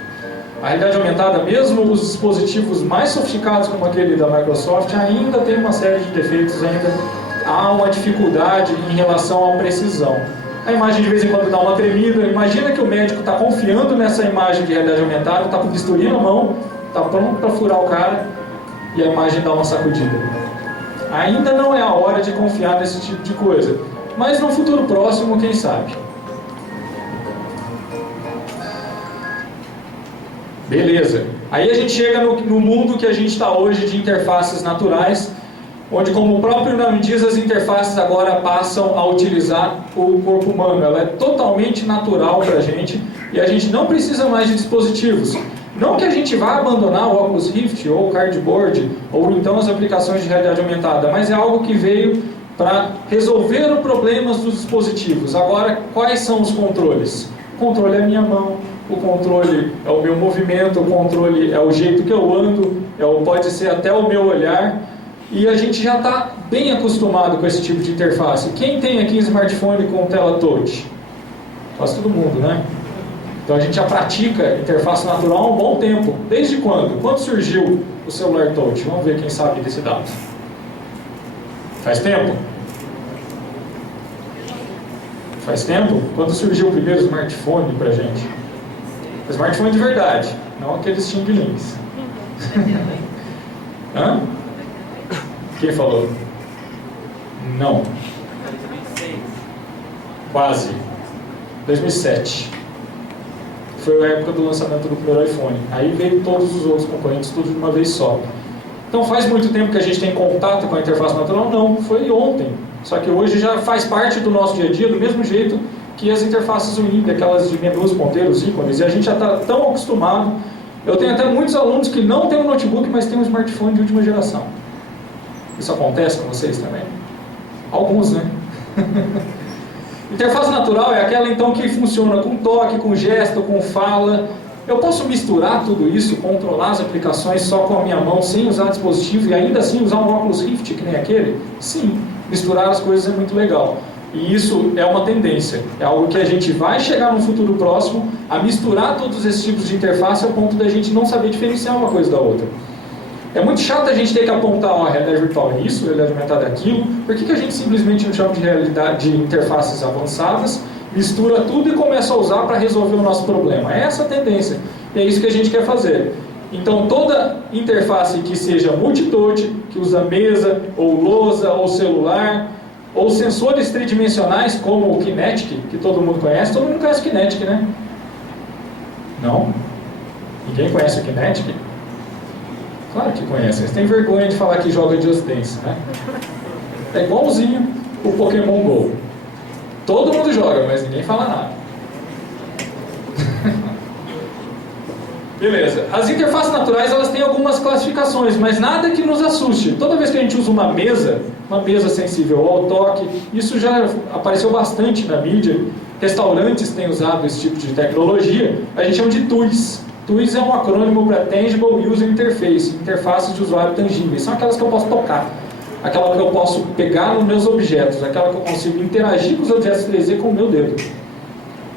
A realidade aumentada, mesmo os dispositivos mais sofisticados como aquele da Microsoft, ainda tem uma série de defeitos, ainda há uma dificuldade em relação à precisão. A imagem de vez em quando dá uma tremida. Imagina que o médico está confiando nessa imagem de realidade aumentada, está com o bisturi na mão, está pronto para furar o cara e a imagem dá uma sacudida. Ainda não é a hora de confiar nesse tipo de coisa, mas no futuro próximo, quem sabe. Beleza. Aí a gente chega no mundo que a gente está hoje de interfaces naturais, onde, como o próprio nome diz, as interfaces agora passam a utilizar o corpo humano. Ela é totalmente natural para a gente e a gente não precisa mais de dispositivos. Não que a gente vá abandonar o Oculus Rift ou o Cardboard ou então as aplicações de realidade aumentada, mas é algo que veio para resolver os problemas dos dispositivos. Agora, quais são os controles? O controle é a minha mão, o controle é o meu movimento, o controle é o jeito que eu ando, pode ser até o meu olhar. E a gente já está bem acostumado com esse tipo de interface. Quem tem aqui smartphone com tela touch? Quase todo mundo, né? Então a gente já pratica interface natural há um bom tempo. Desde quando? Quando surgiu o celular touch? Vamos ver quem sabe desse dado. Faz tempo? Faz tempo? Quando surgiu o primeiro smartphone pra gente? Smartphone de verdade, não aqueles Xing Links. Hã? Quem falou? Não. Quase. 2007. Foi a época do lançamento do primeiro iPhone. Aí veio todos os outros concorrentes, tudo de uma vez só. Então faz muito tempo que a gente tem contato com a interface natural? Não, foi ontem. Só que hoje já faz parte do nosso dia a dia, do mesmo jeito que as interfaces Win, aquelas de menus, ponteiros, ícones, e a gente já está tão acostumado. Eu tenho até muitos alunos que não têm um notebook, mas têm um smartphone de última geração. Isso acontece com vocês também? Alguns, né? Interface natural é aquela então que funciona com toque, com gesto, com fala. Eu posso misturar tudo isso, controlar as aplicações só com a minha mão, sem usar dispositivo e ainda assim usar um Oculus Rift que nem aquele? Sim, misturar as coisas é muito legal. E isso é uma tendência, é algo que a gente vai chegar no futuro próximo a misturar todos esses tipos de interface ao ponto da gente não saber diferenciar uma coisa da outra. É muito chato a gente ter que apontar, a realidade virtual é isso, a realidade aumentada é aquilo. Por que a gente simplesmente não chama de realidade de interfaces avançadas, mistura tudo e começa a usar para resolver o nosso problema? É essa a tendência, e é isso que a gente quer fazer. Então toda interface que seja multitouch, que usa mesa, ou lousa, ou celular, ou sensores tridimensionais como o Kinetic, que todo mundo conhece. Todo mundo conhece o Kinetic, né? Não? Ninguém conhece o Kinetic? Claro que conhece. Vocês têm vergonha de falar que joga Just Dance, né? É igualzinho o Pokémon GO. Todo mundo joga, mas ninguém fala nada. Beleza. As interfaces naturais, elas têm algumas classificações, mas nada que nos assuste. Toda vez que a gente usa uma mesa sensível ao toque, isso já apareceu bastante na mídia. Restaurantes têm usado esse tipo de tecnologia. A gente chama de TUIs. TUIs é um acrônimo para Tangible User Interface, interfaces de usuário tangíveis. São aquelas que eu posso tocar, aquela que eu posso pegar nos meus objetos, aquela que eu consigo interagir com os objetos 3D com o meu dedo.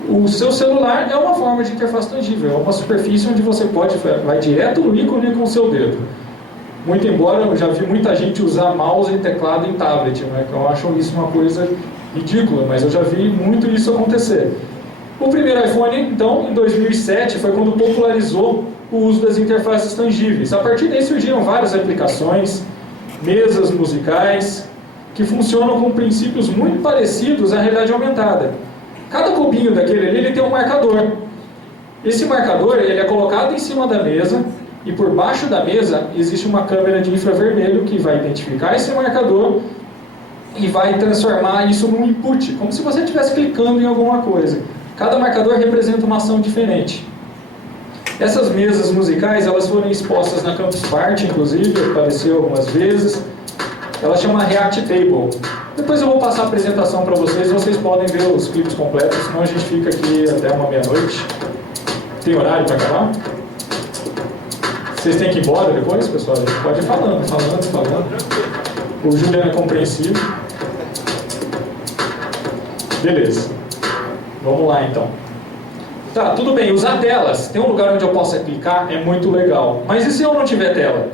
O seu celular é uma forma de interface tangível, é uma superfície onde você vai direto no ícone com o seu dedo. Muito embora eu já vi muita gente usar mouse e teclado em tablet, né, que eu acho isso uma coisa ridícula, mas eu já vi muito isso acontecer. O primeiro iPhone, então, em 2007, foi quando popularizou o uso das interfaces tangíveis. A partir daí surgiram várias aplicações, mesas musicais, que funcionam com princípios muito parecidos à realidade aumentada. Cada cubinho daquele ali, ele tem um marcador. Esse marcador, ele é colocado em cima da mesa, e por baixo da mesa existe uma câmera de infravermelho que vai identificar esse marcador e vai transformar isso num input, como se você estivesse clicando em alguma coisa. Cada marcador representa uma ação diferente. Essas mesas musicais, elas foram expostas na Campus Party, inclusive, apareceu algumas vezes. Ela chama React Table. Depois eu vou passar a apresentação para vocês, vocês podem ver os clipes completos, senão a gente fica aqui até uma meia-noite. Tem horário para acabar? Vocês têm que ir embora depois, pessoal? A gente pode ir falando. O Juliano é compreensivo. Beleza. Vamos lá, então. Tá, tudo bem. Usar telas. Tem um lugar onde eu possa clicar, é muito legal. Mas e se eu não tiver tela?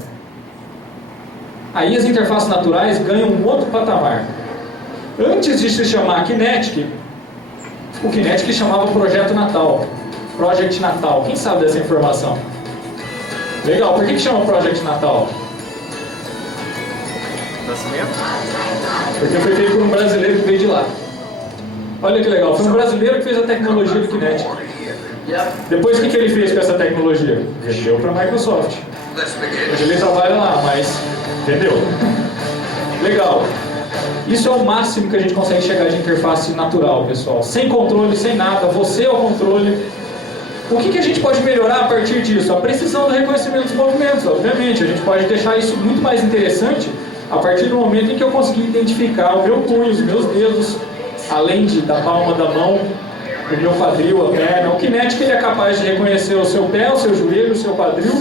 Aí as interfaces naturais ganham um outro patamar. Antes de se chamar Kinetic, o Kinetic chamava Projeto Natal. Project Natal. Quem sabe dessa informação? Legal. Por que chama Project Natal? Porque foi feito por um brasileiro que veio de lá. Olha que legal. Foi um brasileiro que fez a tecnologia do Kinetic. Depois o que ele fez com essa tecnologia? Vendeu para a Microsoft. Hoje ele trabalha lá, mas entendeu? Legal. Isso é o máximo que a gente consegue chegar de interface natural, pessoal. Sem controle, sem nada, você é o controle. O que a gente pode melhorar a partir disso? A precisão do reconhecimento dos movimentos, obviamente. A gente pode deixar isso muito mais interessante a partir do momento em que eu conseguir identificar o meu punho, os meus dedos, além da palma da mão, o meu quadril, a perna. O Kinetic ele é capaz de reconhecer o seu pé, o seu joelho, o seu quadril,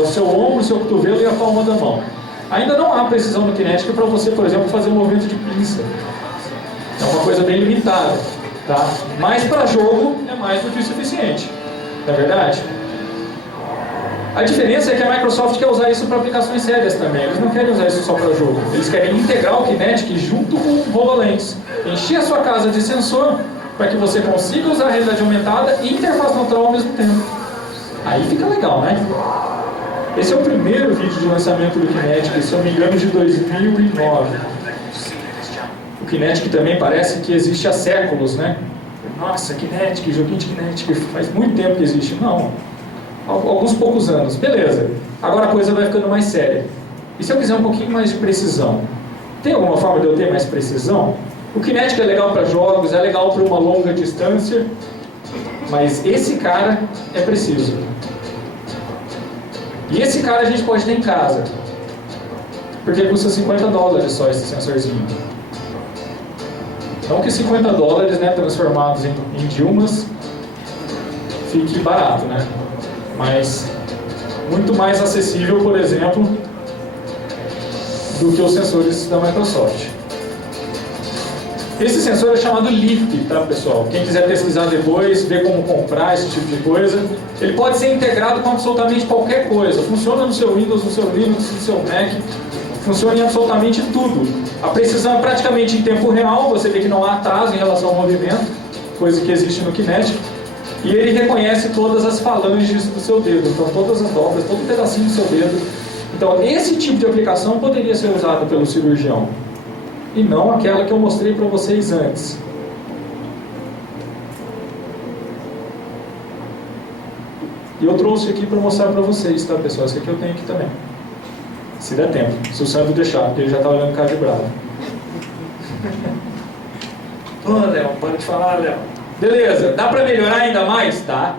o seu ombro, o seu cotovelo e a palma da mão. Ainda não há precisão no Kinetic para você, por exemplo, fazer um movimento de pinça. É uma coisa bem limitada, tá? Mas para jogo é mais do que o suficiente, não é verdade? A diferença é que a Microsoft quer usar isso para aplicações sérias também. Eles não querem usar isso só para jogo. Eles querem integrar o Kinetic junto com o HoloLens. Encher a sua casa de sensor para que você consiga usar a realidade aumentada e interface natural ao mesmo tempo. Aí fica legal, né? Esse é o primeiro vídeo de lançamento do Kinetic, se eu não me engano, de 2009. O Kinetic também parece que existe há séculos, né? Nossa, Kinetic, joguinho de Kinetic, faz muito tempo que existe. Não, alguns poucos anos. Beleza, agora a coisa vai ficando mais séria. E se eu quiser um pouquinho mais de precisão? Tem alguma forma de eu ter mais precisão? O Kinetic é legal para jogos, é legal para uma longa distância, mas esse cara é preciso. E esse cara a gente pode ter em casa, porque custa $50 só esse sensorzinho. Não que $50, né, transformados em Dilmas, fique barato, né? Mas muito mais acessível, por exemplo, do que os sensores da Microsoft. Esse sensor é chamado Leap, tá, pessoal? Quem quiser pesquisar depois, ver como comprar esse tipo de coisa, ele pode ser integrado com absolutamente qualquer coisa. Funciona no seu Windows, no seu Linux, no seu Mac, funciona em absolutamente tudo. A precisão é praticamente em tempo real, você vê que não há atraso em relação ao movimento, coisa que existe no Kinetic, e ele reconhece todas as falanges do seu dedo, então todas as dobras, todo pedacinho do seu dedo. Então esse tipo de aplicação poderia ser usado pelo cirurgião. e não aquela que eu mostrei para vocês antes. E eu trouxe aqui para mostrar para vocês, tá, pessoal? Esse aqui eu tenho aqui também. Se der tempo, se o Sandro deixar, porque ele já está olhando cara de bravo. Ô, Léo, para de falar, Léo. Beleza, dá para melhorar ainda mais? Tá.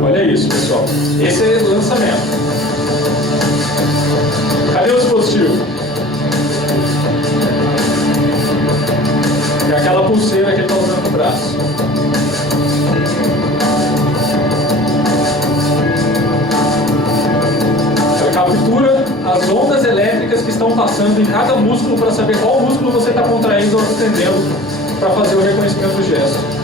Olha isso, pessoal. Esse é o lançamento. Cadê o dispositivo? É aquela pulseira que ele está usando no braço. Ela captura as ondas elétricas que estão passando em cada músculo para saber qual músculo você está contraindo ou estendendo para fazer o reconhecimento do gesto.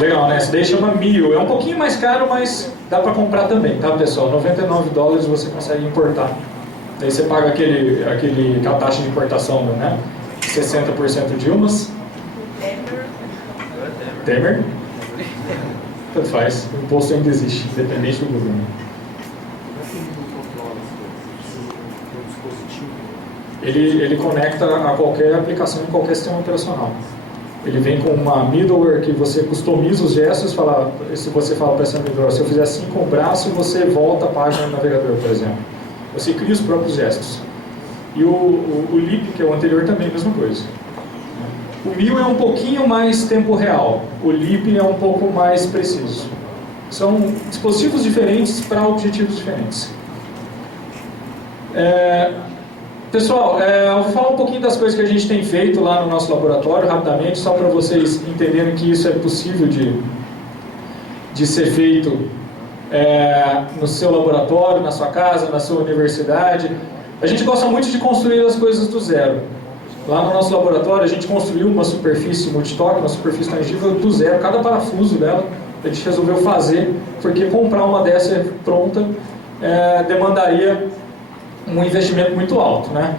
Legal, né? Esse daí chama Mio. É um pouquinho mais caro, mas dá para comprar também, tá, pessoal? $99 você consegue importar. Daí você paga aquele taxa de importação, né? 60% de umas. Temer? Tanto faz. O imposto ainda existe, independente do governo. Ele conecta a qualquer aplicação em qualquer sistema operacional. Ele vem com uma middleware que você customiza os gestos. Se você fala para essa middleware, se eu fizer assim com o braço, você volta a página do navegador, por exemplo. Você cria os próprios gestos. E o Leap, que é o anterior, também é a mesma coisa. O Mio é um pouquinho mais tempo real. O Leap é um pouco mais preciso. São dispositivos diferentes para objetivos diferentes. Pessoal, eu vou falar um pouquinho das coisas que a gente tem feito lá no nosso laboratório, rapidamente, só para vocês entenderem que isso é possível de ser feito no seu laboratório, na sua casa, na sua universidade. A gente gosta muito de construir as coisas do zero. Lá no nosso laboratório, a gente construiu uma superfície multitoque, uma superfície tangível do zero, cada parafuso dela a gente resolveu fazer, porque comprar uma dessa pronta demandaria um investimento muito alto, né?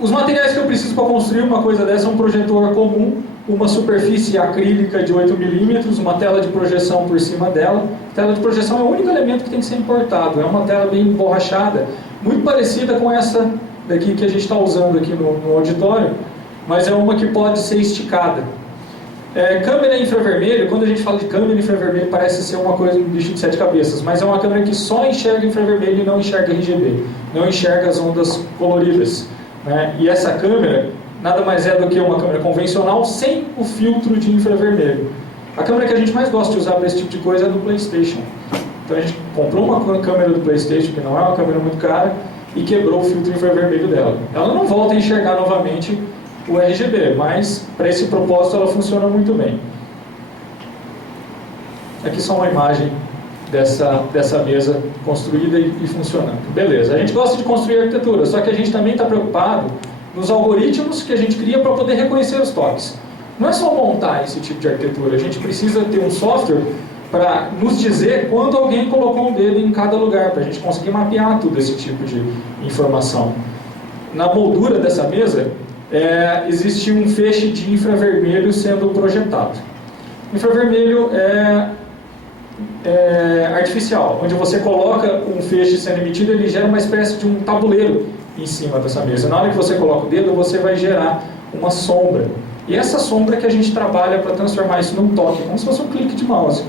Os materiais que eu preciso para construir uma coisa dessa é um projetor comum, uma superfície acrílica de 8 mm, uma tela de projeção por cima dela. A tela de projeção é o único elemento que tem que ser importado. É uma tela bem borrachada, muito parecida com essa daqui que a gente está usando aqui no auditório, mas é uma que pode ser esticada. Câmera infravermelho, quando a gente fala de câmera infravermelho parece ser uma coisa, um bicho de 7 cabeças, mas é uma câmera que só enxerga infravermelho e não enxerga RGB, não enxerga as ondas coloridas, né? E essa câmera nada mais é do que uma câmera convencional sem o filtro de infravermelho. A câmera que a gente mais gosta de usar para esse tipo de coisa é do PlayStation. Então a gente comprou uma câmera do PlayStation, que não é uma câmera muito cara, e quebrou o filtro infravermelho dela. Ela não volta a enxergar novamente o RGB, mas para esse propósito ela funciona muito bem. Aqui só uma imagem dessa mesa construída e funcionando. Beleza, a gente gosta de construir arquitetura, só que a gente também está preocupado nos algoritmos que a gente cria para poder reconhecer os toques. Não é só montar esse tipo de arquitetura, a gente precisa ter um software para nos dizer quando alguém colocou um dedo em cada lugar, para a gente conseguir mapear todo esse tipo de informação. Na moldura dessa mesa, existe um feixe de infravermelho sendo projetado. Infravermelho é artificial, onde você coloca um feixe sendo emitido, ele gera uma espécie de um tabuleiro em cima dessa mesa. Na hora que você coloca o dedo, você vai gerar uma sombra. E essa sombra que a gente trabalha para transformar isso num toque, como se fosse um clique de mouse.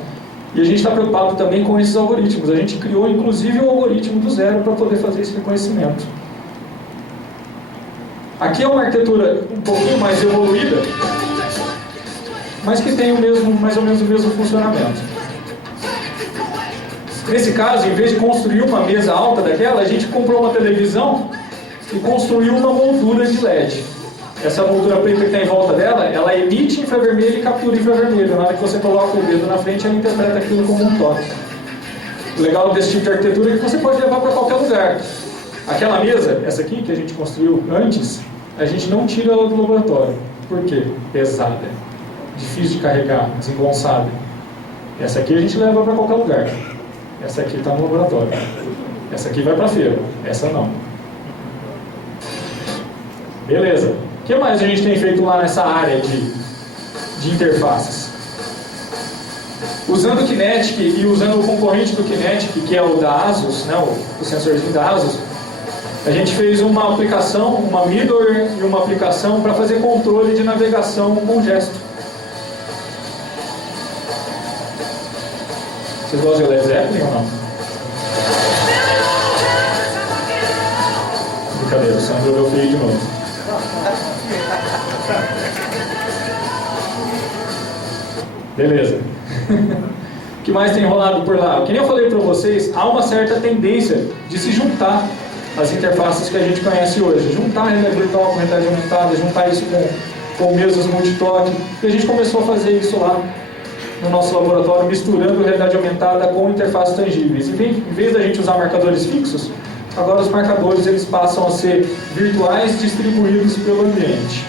E a gente está preocupado também com esses algoritmos. A gente criou, inclusive, o algoritmo do zero para poder fazer esse reconhecimento. Aqui é uma arquitetura um pouquinho mais evoluída, mas que tem mais ou menos o mesmo funcionamento. Nesse caso, em vez de construir uma mesa alta daquela, a gente comprou uma televisão e construiu uma moldura de LED. Essa moldura preta que está em volta dela, ela emite infravermelho e captura infravermelho. Na hora que você coloca o dedo na frente, ela interpreta aquilo como um toque. O legal desse tipo de arquitetura é que você pode levar para qualquer lugar. Aquela mesa, essa aqui que a gente construiu antes, a gente não tira ela do laboratório. Por quê? Pesada, difícil de carregar, desengonçada. Essa aqui a gente leva para qualquer lugar. Essa aqui está no laboratório. Essa aqui vai para a feira. Essa não. Beleza. O que mais a gente tem feito lá nessa área de interfaces? Usando o Kinetic e usando o concorrente do Kinetic, que é o da ASUS, né, o sensorzinho da ASUS, a gente fez uma aplicação, uma middleware e uma aplicação para fazer controle de navegação com gesto. Vocês gostam de Led Zeppelin ou não? Brincadeira, o Sandro deu feio de novo. Beleza. O que mais tem rolado por lá? Que nem eu falei para vocês, há uma certa tendência de se juntar as interfaces que a gente conhece hoje. Juntar a realidade virtual com a realidade aumentada, juntar isso com mesas multitoque. E a gente começou a fazer isso lá no nosso laboratório, misturando a realidade aumentada com interfaces tangíveis. Em vez da gente usar marcadores fixos, agora os marcadores eles passam a ser virtuais distribuídos pelo ambiente.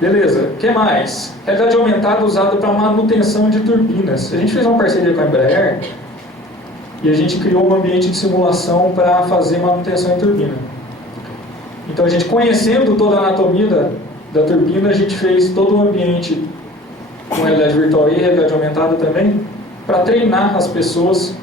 Beleza, o que mais? Realidade aumentada usada para manutenção de turbinas. A gente fez uma parceria com a Embraer e a gente criou um ambiente de simulação para fazer manutenção em turbina. Então a gente, conhecendo toda a anatomia da turbina, a gente fez todo o ambiente com realidade virtual e realidade aumentada também, para treinar as pessoas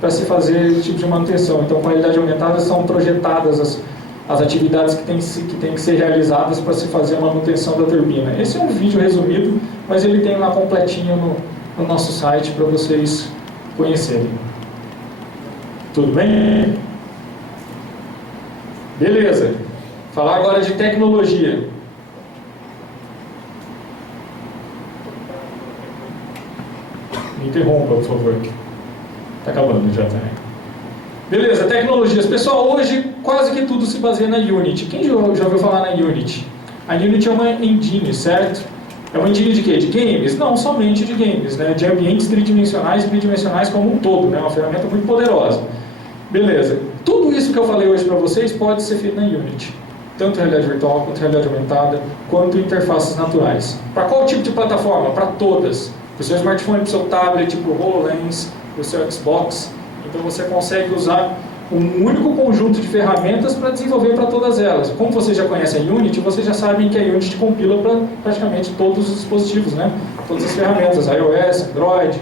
para se fazer esse tipo de manutenção. Então, com a realidade aumentada são projetadas as atividades que têm que ser realizadas para se fazer a manutenção da turbina. Esse é um vídeo resumido, mas ele tem lá completinho no nosso site para vocês conhecerem. Tudo bem? Beleza. Falar agora de tecnologia. Me interrompa, por favor. Está acabando já também. Beleza, tecnologias. Pessoal, hoje quase que tudo se baseia na Unity. Quem já ouviu falar na Unity? A Unity é uma engine, certo? É uma engine de quê? De games? Não, somente de games, né? De ambientes tridimensionais e bidimensionais como um todo, né? Uma ferramenta muito poderosa. Beleza. Tudo isso que eu falei hoje para vocês pode ser feito na Unity. Tanto realidade virtual, quanto realidade aumentada, quanto interfaces naturais. Para qual tipo de plataforma? Para todas. Para o seu smartphone, para o seu tablet, para o HoloLens, para o seu Xbox. Então você consegue usar um único conjunto de ferramentas para desenvolver para todas elas. Como vocês já conhecem a Unity, vocês já sabem que a Unity compila para praticamente todos os dispositivos, né? Todas as ferramentas, iOS, Android.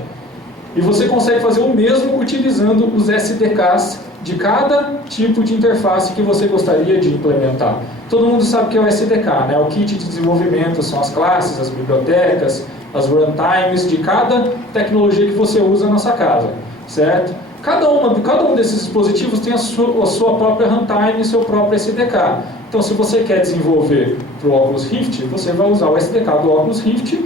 E você consegue fazer o mesmo utilizando os SDKs de cada tipo de interface que você gostaria de implementar. Todo mundo sabe que é o SDK, né? O kit de desenvolvimento são as classes, as bibliotecas, as runtimes de cada tecnologia que você usa na sua casa, certo? Cada um desses dispositivos tem a sua própria runtime e seu próprio SDK. Então, se você quer desenvolver para o Oculus Rift, você vai usar o SDK do Oculus Rift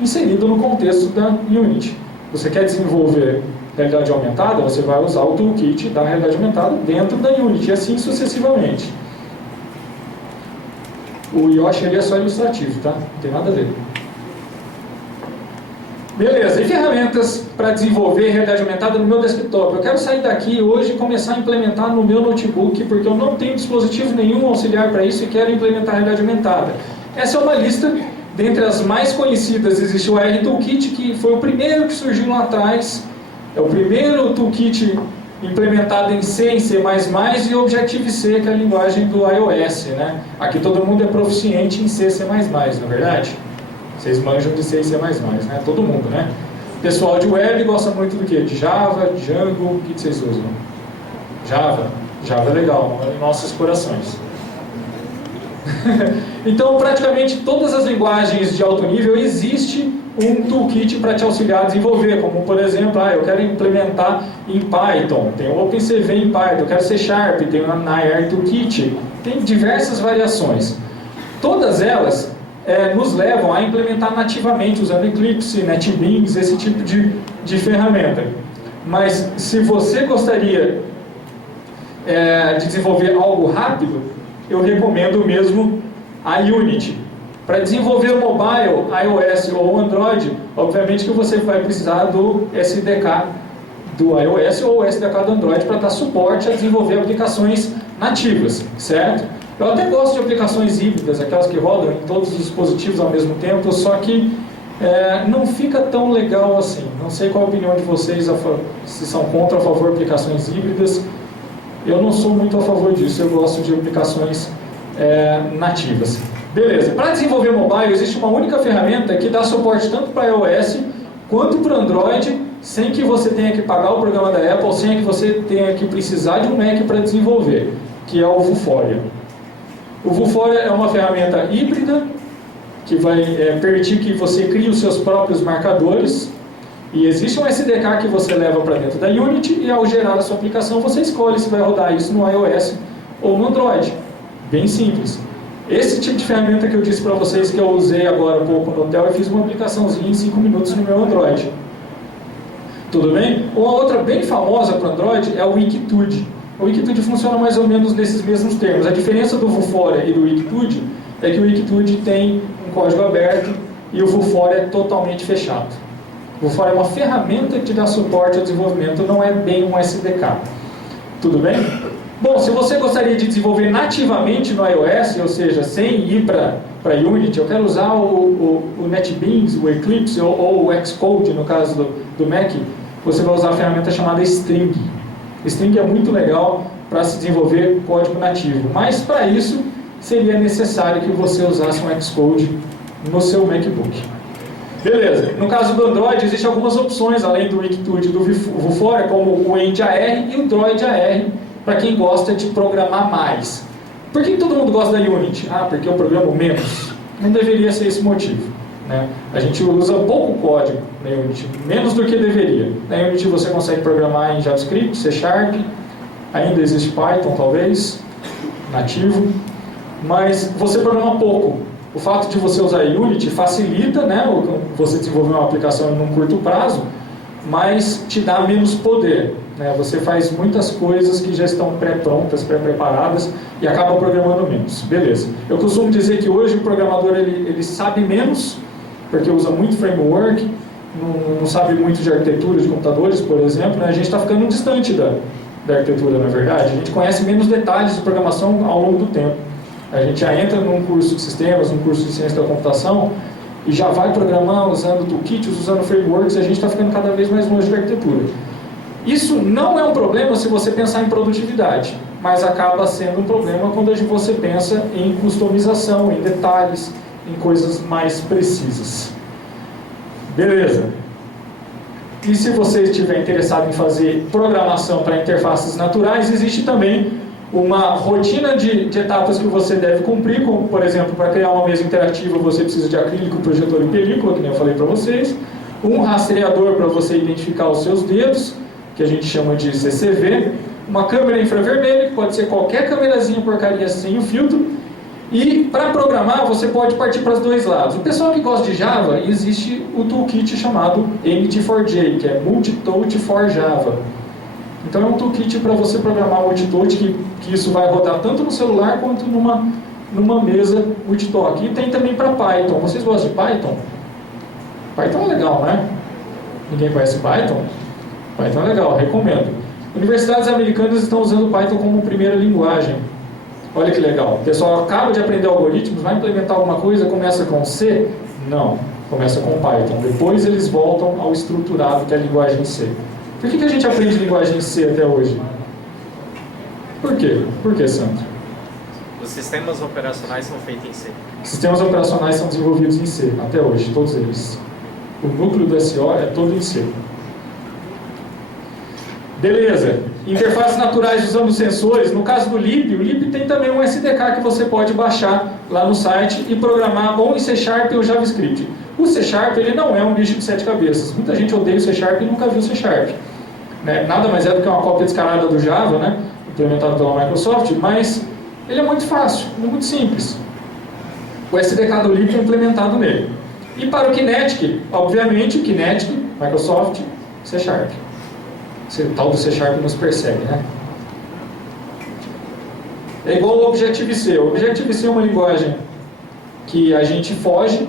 inserido no contexto da Unity. Você quer desenvolver realidade aumentada, você vai usar o toolkit da realidade aumentada dentro da Unity, e assim sucessivamente. O Yoshi ele é só ilustrativo, tá? Não tem nada a ver. Beleza, e ferramentas para desenvolver realidade aumentada no meu desktop? Eu quero sair daqui hoje e começar a implementar no meu notebook, porque eu não tenho dispositivo nenhum auxiliar para isso e quero implementar realidade aumentada. Essa é uma lista, dentre as mais conhecidas, existe o AR Toolkit, que foi o primeiro que surgiu lá atrás, é o primeiro toolkit implementado em C, em C++, e Objective-C, que é a linguagem do iOS, né? Aqui todo mundo é proficiente em C, C++, não é verdade? Vocês manjam de C e C++, né? Todo mundo, né? O pessoal de web gosta muito do quê? De Java, Django, o que vocês usam? Java? Java é legal, mora em nossos corações. Então, praticamente todas as linguagens de alto nível existe um toolkit para te auxiliar a desenvolver, como por exemplo, eu quero implementar em Python, tem o OpenCV em Python, eu quero C#, tem o NIR Toolkit, tem diversas variações. Todas elas nos levam a implementar nativamente, usando Eclipse, NetBeans, esse tipo de de ferramenta. Mas se você gostaria de desenvolver algo rápido, eu recomendo mesmo a Unity. Para desenvolver o mobile, iOS ou Android, obviamente que você vai precisar do SDK do iOS ou SDK do Android para dar suporte a desenvolver aplicações nativas, certo? Eu até gosto de aplicações híbridas, aquelas que rodam em todos os dispositivos ao mesmo tempo, só que não fica tão legal assim. Não sei qual a opinião de vocês, se são contra ou a favor de aplicações híbridas. Eu não sou muito a favor disso, eu gosto de aplicações nativas. Beleza, para desenvolver mobile existe uma única ferramenta que dá suporte tanto para iOS quanto para Android, sem que você tenha que pagar o programa da Apple, sem que você tenha que precisar de um Mac para desenvolver, que é o Vuforia. O Vuforia é uma ferramenta híbrida que vai permitir que você crie os seus próprios marcadores, e existe um SDK que você leva para dentro da Unity, e ao gerar a sua aplicação você escolhe se vai rodar isso no iOS ou no Android. Bem simples. Esse tipo de ferramenta que eu disse para vocês que eu usei agora um pouco no hotel, eu fiz uma aplicaçãozinha em 5 minutos no meu Android. Tudo bem? Uma outra bem famosa para Android é o Wikitude. O Wikitude funciona mais ou menos nesses mesmos termos. A diferença do Vuforia e do Wikitude é que o Wikitude tem um código aberto e o Vuforia é totalmente fechado. O Vuforia é uma ferramenta que dá suporte ao desenvolvimento, não é bem um SDK. Tudo bem? Bom, se você gostaria de desenvolver nativamente no iOS, ou seja, sem ir para Unity, eu quero usar o NetBeans, o Eclipse ou o Xcode, no caso do Mac, você vai usar a ferramenta chamada String. String é muito legal para se desenvolver código nativo, mas para isso seria necessário que você usasse um Xcode no seu MacBook. Beleza, no caso do Android existem algumas opções, além do Wikitude e do Vuforia, como o EndAR e o DroidAR, para quem gosta de programar mais. Por que todo mundo gosta da Unity? Porque eu programo menos. Não deveria ser esse motivo, né? A gente usa pouco código na Unity, menos do que deveria. Na Unity você consegue programar em JavaScript, C#, ainda existe Python talvez, nativo, mas você programa pouco. O fato de você usar a Unity facilita, né, você desenvolver uma aplicação em um curto prazo, mas te dá menos poder, né? Você faz muitas coisas que já estão pré-prontas, pré-preparadas e acaba programando menos. Beleza. Eu costumo dizer que hoje o programador ele sabe menos, porque usa muito framework, não sabe muito de arquitetura de computadores, por exemplo, né? A gente está ficando distante da arquitetura, na verdade. A gente conhece menos detalhes de programação ao longo do tempo. A gente já entra num curso de sistemas, num curso de ciência da computação, e já vai programar usando toolkits, usando frameworks, e a gente está ficando cada vez mais longe da arquitetura. Isso não é um problema se você pensar em produtividade, mas acaba sendo um problema quando você pensa em customização, em detalhes, em coisas mais precisas. Beleza. E se você estiver interessado em fazer programação para interfaces naturais, existe também uma rotina de etapas que você deve cumprir, como, por exemplo, para criar uma mesa interativa você precisa de acrílico, projetor e película, que nem eu falei para vocês, um rastreador para você identificar os seus dedos, que a gente chama de CCV, uma câmera infravermelha, que pode ser qualquer câmerazinha porcaria sem o filtro, e para programar você pode partir para os dois lados. O pessoal que gosta de Java, existe o toolkit chamado MT4J, que é Multitouch for Java. Então é um toolkit para você programar multitouch, que isso vai rodar tanto no celular quanto numa mesa multitoque. E tem também para Python. Vocês gostam de Python? Python é legal, né? Ninguém conhece Python? Python é legal, recomendo. Universidades americanas estão usando Python como primeira linguagem. Olha que legal. O pessoal acaba de aprender algoritmos, vai implementar alguma coisa, começa com C? Não, começa com Python. Depois eles voltam ao estruturado, que é a linguagem C. Por que a gente aprende linguagem C até hoje? Por quê? Por que, Sandro? Os sistemas operacionais são feitos em C. Sistemas operacionais são desenvolvidos em C, até hoje, todos eles. O núcleo do SO é todo em C. Beleza. Interfaces naturais usando sensores. No caso do Lip, o Lip tem também um SDK que você pode baixar lá no site e programar ou em C# ou JavaScript. O C# ele não é um bicho de 7 cabeças. Muita gente odeia o C# e nunca viu o C#. Né? Nada mais é do que uma cópia descarada do Java, né? Implementado pela Microsoft, mas ele é muito fácil, é muito simples. O SDK do Lip é implementado nele. E para o Kinetic, obviamente, o Kinetic, Microsoft, C Sharp. Esse tal do C Sharp nos persegue, né? É igual ao Objective-C. O Objective-C é uma linguagem que a gente foge,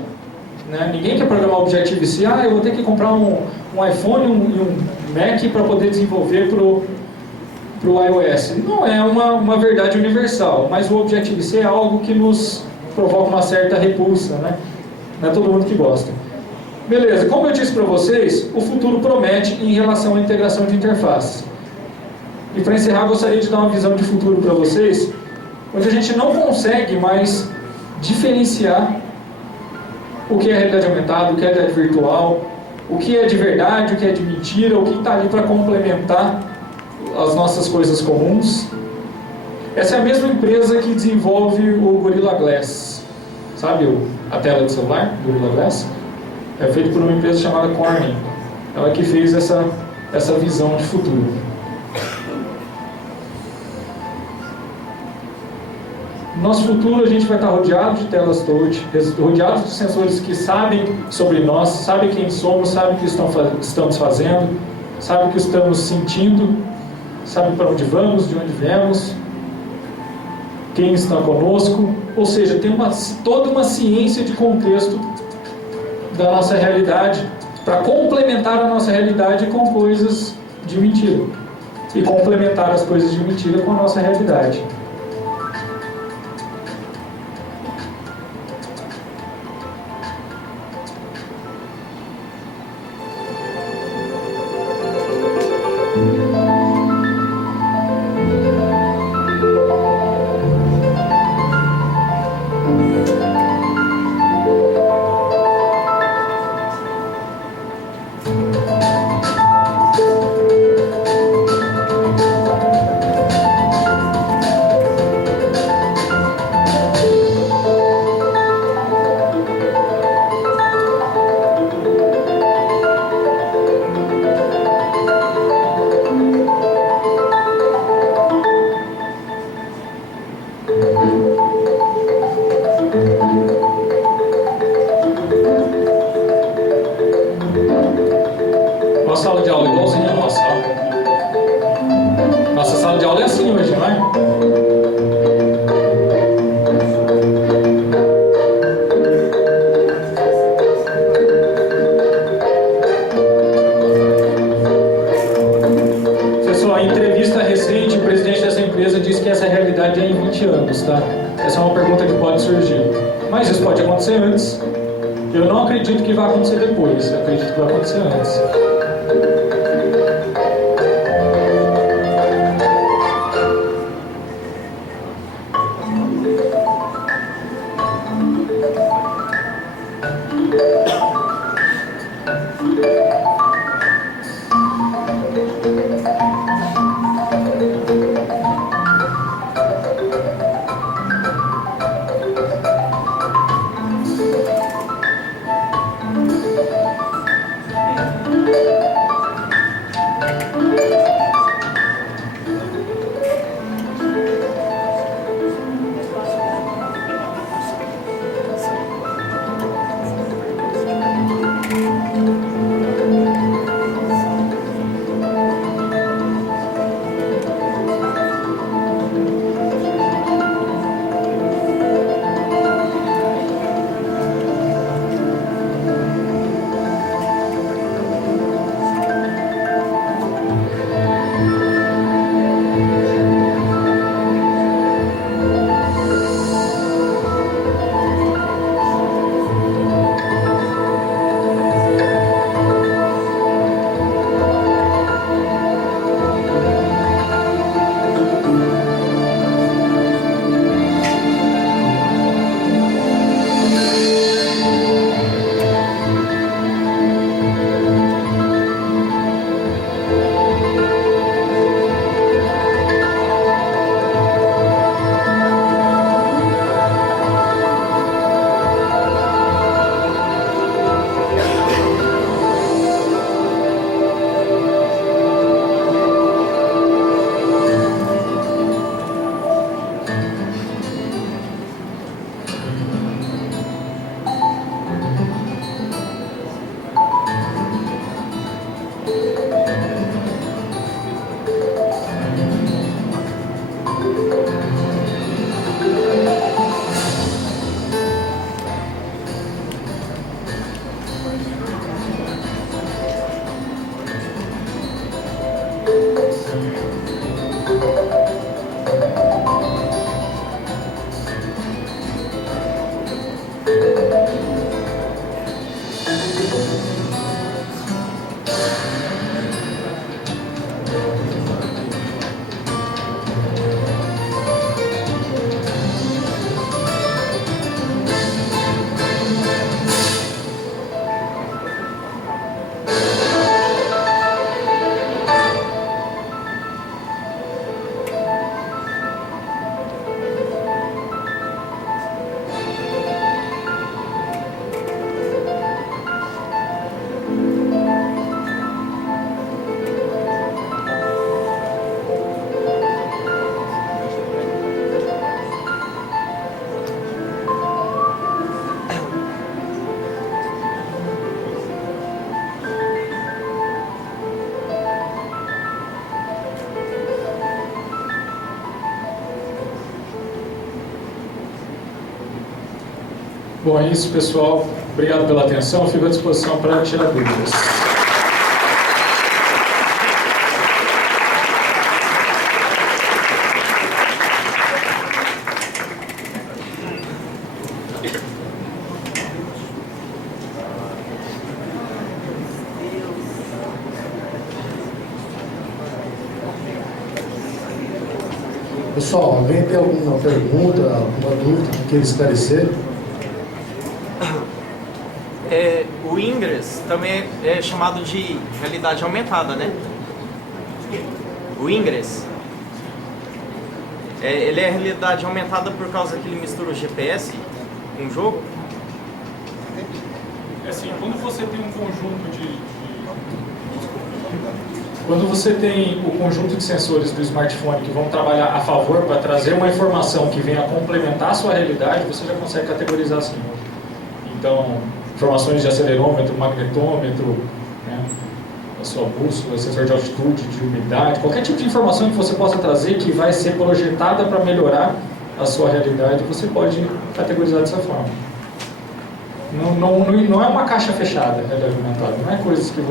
né? Ninguém quer programar Objective-C. Ah, eu vou ter que comprar um iPhone e um Mac para poder desenvolver para o iOS. Não é uma verdade universal, mas o Objective-C é algo que nos provoca uma certa repulsa, né? Não é todo mundo que gosta. Beleza, como eu disse para vocês, o futuro promete em relação à integração de interfaces. E para encerrar, gostaria de dar uma visão de futuro para vocês, onde a gente não consegue mais diferenciar o que é realidade aumentada, o que é realidade virtual, o que é de verdade, o que é de mentira, o que está ali para complementar as nossas coisas comuns. Essa é a mesma empresa que desenvolve o Gorilla Glass. Sabe a tela de celular, Gorilla Glass? É feito por uma empresa chamada Corning. Ela que fez essa visão de futuro. No nosso futuro a gente vai estar rodeado de telas touch, rodeado de sensores que sabem sobre nós, sabem quem somos, sabem o que estamos fazendo, sabem o que estamos sentindo, sabem para onde vamos, de onde viemos, quem está conosco. Ou seja, tem toda uma ciência de contexto da nossa realidade para complementar a nossa realidade com coisas de mentira e complementar as coisas de mentira com a nossa realidade. Nossa sala de aula é igualzinha a nossa. Nossa sala de aula é assim hoje, não é? Pessoal, em entrevista recente, o presidente dessa empresa disse que essa realidade é em 20 anos, tá? Essa é uma pergunta que pode surgir. Mas isso pode acontecer antes. Eu não acredito que vai acontecer depois, eu acredito que vai acontecer antes. Bom, é isso, pessoal. Obrigado pela atenção. Fico à disposição para tirar dúvidas. Pessoal, alguém tem alguma pergunta, alguma dúvida que queira esclarecer? O Ingress também é chamado de realidade aumentada, né? O Ingress. Ele é realidade aumentada por causa que ele mistura o GPS com o jogo? É assim, quando você tem um conjunto Quando você tem o conjunto de sensores do smartphone que vão trabalhar a favor para trazer uma informação que venha complementar a sua realidade, você já consegue categorizar assim. Então, informações de acelerômetro, magnetômetro, né, a sua bússola, sensor de altitude, de umidade, qualquer tipo de informação que você possa trazer que vai ser projetada para melhorar a sua realidade, você pode categorizar dessa forma. Não é uma caixa fechada, realidade aumentada, não é coisas que...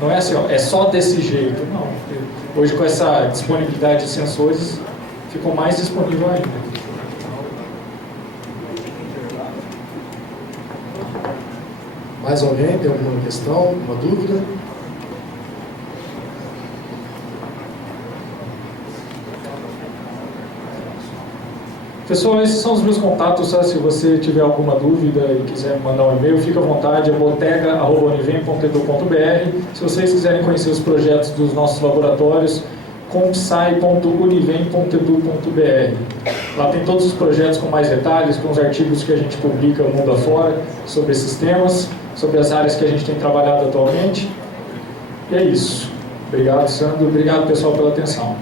Não é assim, ó, é só desse jeito, não. Hoje com essa disponibilidade de sensores, ficou mais disponível ainda. Mais alguém tem alguma questão, alguma dúvida? Pessoal, esses são os meus contatos, tá? Se você tiver alguma dúvida e quiser mandar um e-mail, fica à vontade, é botega@univem.edu.br. Se vocês quiserem conhecer os projetos dos nossos laboratórios, compsci.univem.edu.br. Lá tem todos os projetos com mais detalhes, com os artigos que a gente publica mundo afora sobre esses temas, sobre as áreas que a gente tem trabalhado atualmente. E é isso. Obrigado, Sandro. Obrigado, pessoal, pela atenção.